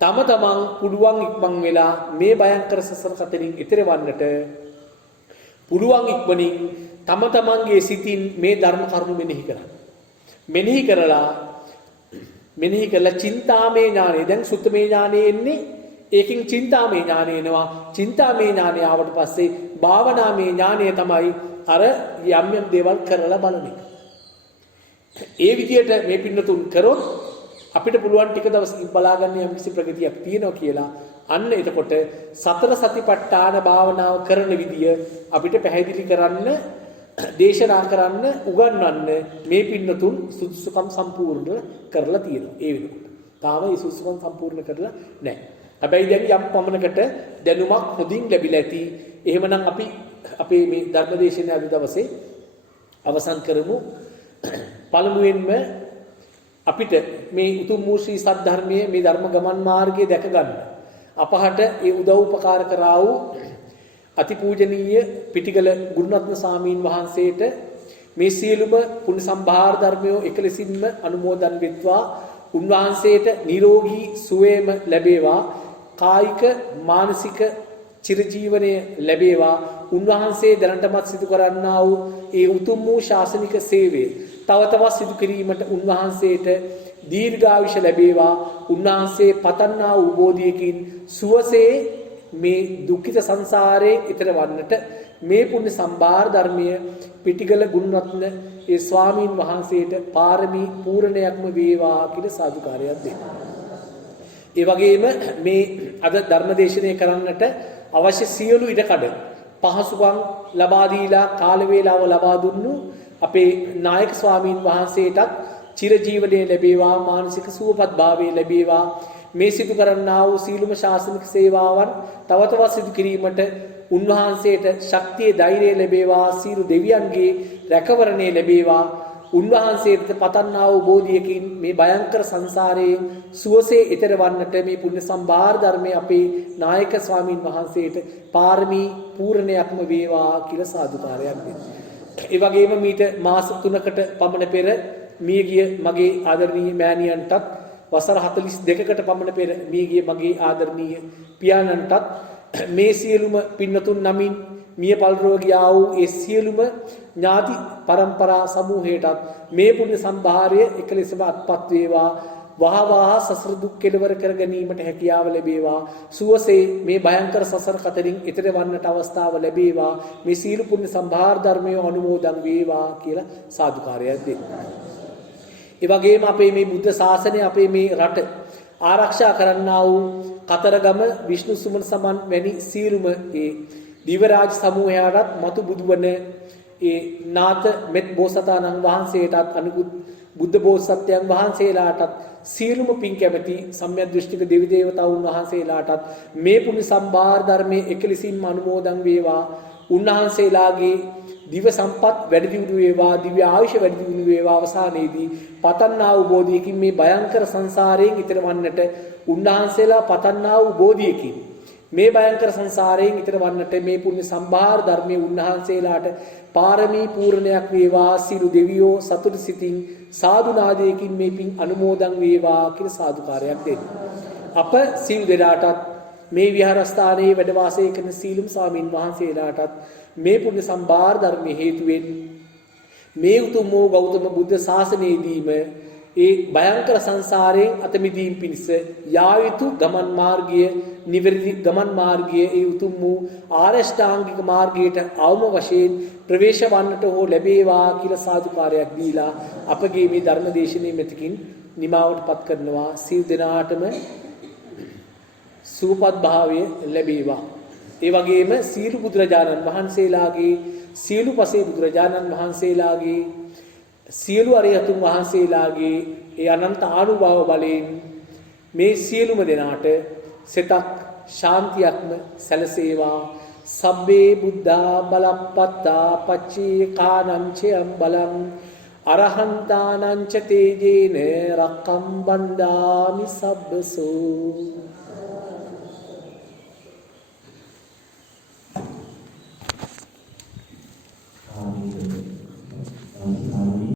තමන් පුළුවන් ඉක්මන් වෙලා මේ භයංකර සසර කතරින් ඈතර වන්නට පුළුවන් ඉක්මනින් තමන්ගේ සිතින් මේ ධර්ම කරුණු මෙනෙහි කරන්න. මෙනෙහි කරලා චින්තාමේ ඥානෙ දැන් සුත්තමේ ඥානෙ එන්නේ ඒකෙන් චින්තාමේ ඥානෙ එනවා. චින්තාමේ ඥානෙ ආවට පස්සේ භාවනාමේ ඥානය තමයි අර යම් දේවල් කරලා බලන එක. ඒ විදිහට මේ පින්නතුන් කරොත් අපිට පුළුවන් ටික දවසකින් බලාගන්න යම් කිසි ප්‍රගතියක් තියෙනවා කියලා. අන්න එතකොට සතර සතිපට්ඨාන භාවනාව කරන විදිය අපිට පැහැදිලි කරන්න දේශනා කරන්න උගන්වන්න මේ පින්නතුන් සුදුසුකම් සම්පූර්ණ කරලා තියෙනවා. ඒ වෙනකොට තාම ඒ සුදුසුකම් සම්පූර්ණ කරලා නැහැ. හැබැයි දැන් යම් පමණකට දැනුමක් හොඳින් ලැබිලා ඇති. එහෙමනම් අපි අපේ මේ ධර්මදේශනය අද දවසේ අවසන් කරමු. පළමුවෙන්ම අපිට මේ උතුම් වූ ශ්‍රී සද්ධර්මයේ මේ ධර්ම ගමන් මාර්ගය දැක ගන්න අපහට ඒ උදව් උපකාර කරා වූ අතිපූජනීය පිටිගල ගුරුරත්න සාමීන් වහන්සේට මේ සියලුම පුණ්‍ය සම්භාර ධර්මයෝ එකලෙසින්ම අනුමෝදන් වෙත්වා. උන්වහන්සේට නිරෝගී සුවේම ලැබේවා. කායික මානසික චිරජීවනය ලැබේවා. උන්වහන්සේ දැනටමත් සිදු කරන්නා වූ ඒ උතුම් වූ ශාසනික සේවය තව තවත් සිදු කිරීමට උන්වහන්සේට දීර්ඝායුෂ ලැබේවා. උන්වහන්සේ පතන්නා වූ බෝධියකින් සුවසේ මේ දුක්ඛිත සංසාරේ ඈතර වන්නට මේ පුණ්‍ය සම්භාර ධර්මයේ පිටිගල ගුණරත්න ඒ ස්වාමීන් වහන්සේට පාරමී පූර්ණයක්ම වේවා කියලා සාදුකාරයක් දෙන්න. ඒ වගේම මේ අද ධර්මදේශනය කරන්නට අවශ්‍ය සියලු ඉඩකඩ පහසුකම් ලබා දීලා කාල වේලාව ලබා දුන්නු අපේ නායක ස්වාමීන් වහන්සේටත් චිරජීවනයේ ලැබේවා. මානසික සුවපත් භාවයේ ලැබේවා. මේ සිදු කරන්නා වූ සීලුම ශාසනික සේවාවන් තව තවත් සිදු කිරීමට උන්වහන්සේට ශක්තිය ධෛර්යය ලැබේවා. සීරු දෙවියන්ගේ රැකවරණය ලැබේවා. උන්වහන්සේට පතන්නා වූ බෝධියකින් මේ භයංකර සංසාරයෙන් සුවසේ ඈතර වන්නට මේ පුණ්‍ය සම්භාර ධර්මයේ අපේ නායක ස්වාමීන් වහන්සේට පාරමී පූර්ණයක්ම වේවා කියලා සාදුකාරයක් දෙන්න. ඒ වගේම මීට මාස 3කට පමණ පෙර මියගිය මගේ ආදරණීය මෑණියන්ටත් වසර 42කට පමණ පෙර මියගිය මගේ ආදරණීය පියාණන්ටත් මේ සියලුම පින්නතුන් නමින් මිය පල්රෝ ගියා වූ ඒ සියලුම ඥාති පරම්පරා සමූහයටත් මේ පුණ්‍ය සම්භාරය එකලෙසම අත්පත් වේවා. වහ වහ සසර දුක් කෙලවර කර ගැනීමට හැකියාව ලැබේවා. සුවසේ මේ භයංකර සසර කතරින් ඈතර වන්නට අවස්ථාව ලැබේවා. මේ සීල පුණ්‍ය සම්භාර ධර්මය අනුමෝදන් වේවා කියලා සාදුකාරයක් දෙන්න. ඒ වගේම අපේ මේ බුද්ධ ශාසනය අපේ මේ රට ආරක්ෂා කරන්නා වූ කතරගම විෂ්ණු සුමන සමන් වැනි සීලුම ඒ දිවරාජ සමූහයාටත් මතු බුදුවන ඒ නාත මෙත් බෝසතාණන් වහන්සේටත් අනුකුත් බුද්ධ බෝසත්යන් වහන්සේලාටත් සීලුම පින් කැමැති සම්‍යක් දෘෂ්ටික දෙවි දේවතාවුන් වහන්සේලාටත් මේ පුණ්‍ය සම්භාර ධර්මයේ එකලෙසින්ම අනුමෝදන් වේවා. උන්වහන්සේලාගේ දිව සම්පත් වැඩි දියුණු වේවා, දිව්‍ය ආයුෂ වැඩි දියුණු වේවා. අවසානයේදී පතන්නා වූ බෝධියකින් මේ භයංකර සංසාරයෙන් ඈතර වන්නට උන්වහන්සේලා පතන්නා වූ බෝධියකින් මේ භයංකර සංසාරයෙන් ඈතර වන්නට මේ පුණ්‍ය සම්භාර ධර්මයේ උන්වහන්සේලාට පාරමී පූර්ණයක් වේවා. සියලු දෙවියෝ සතුට සිතින් සාදු නාදයකින් මේ පින් අනුමෝදන් වේවා කියලා සාදුකාරයක් දෙන්න. අප සිල් දෙනාටත් මේ විහාරස්ථානයේ වැඩ වාසය කරන සීලම් ස්වාමින් වහන්සේලාටත් මේ පුණ්‍ය සම්භාර ධර්මයේ හේතුවෙන් මේ උතුම් වූ ගෞතම බුද්ධ ශාසනයේදීම ඒ භයංකර සංසාරයෙන් අත මිදීම පිණිස යා යුතු ගමන් මාර්ගය, නිවැරදි ගමන් මාර්ගය, ඒ උතුම් වූ ආරෂ්ඨාංගික මාර්ගයට අවම වශයෙන් ප්‍රවේශ වන්නට හෝ ලැබේවා කියලා සාදුකාරයක් දීලා අපගේ මේ ධර්ම දේශනාව මෙතකින් නිමාවටපත් කරනවා. සිල් දෙනාටම සූපත් භාවය ලැබේවා. ඒ වගේම සීල බුදුරජාණන් වහන්සේලාගේ, සීල පසේ බුදුරජාණන් වහන්සේලාගේ, සියලු අරියතුන් වහන්සේලාගේ ඒ අනන්ත ආනුභාව බලයෙන් මේ සියලුම දෙනාට සිතක් ශාන්තියක්ම සැලසේවා. සබ්බේ බුද්ධා බලප්පත්තා පච්චේ කානං චයම් බලං අරහන්තානං ච තේජේන රක්කම් බණ්ඩාමි සබ්බසෝ.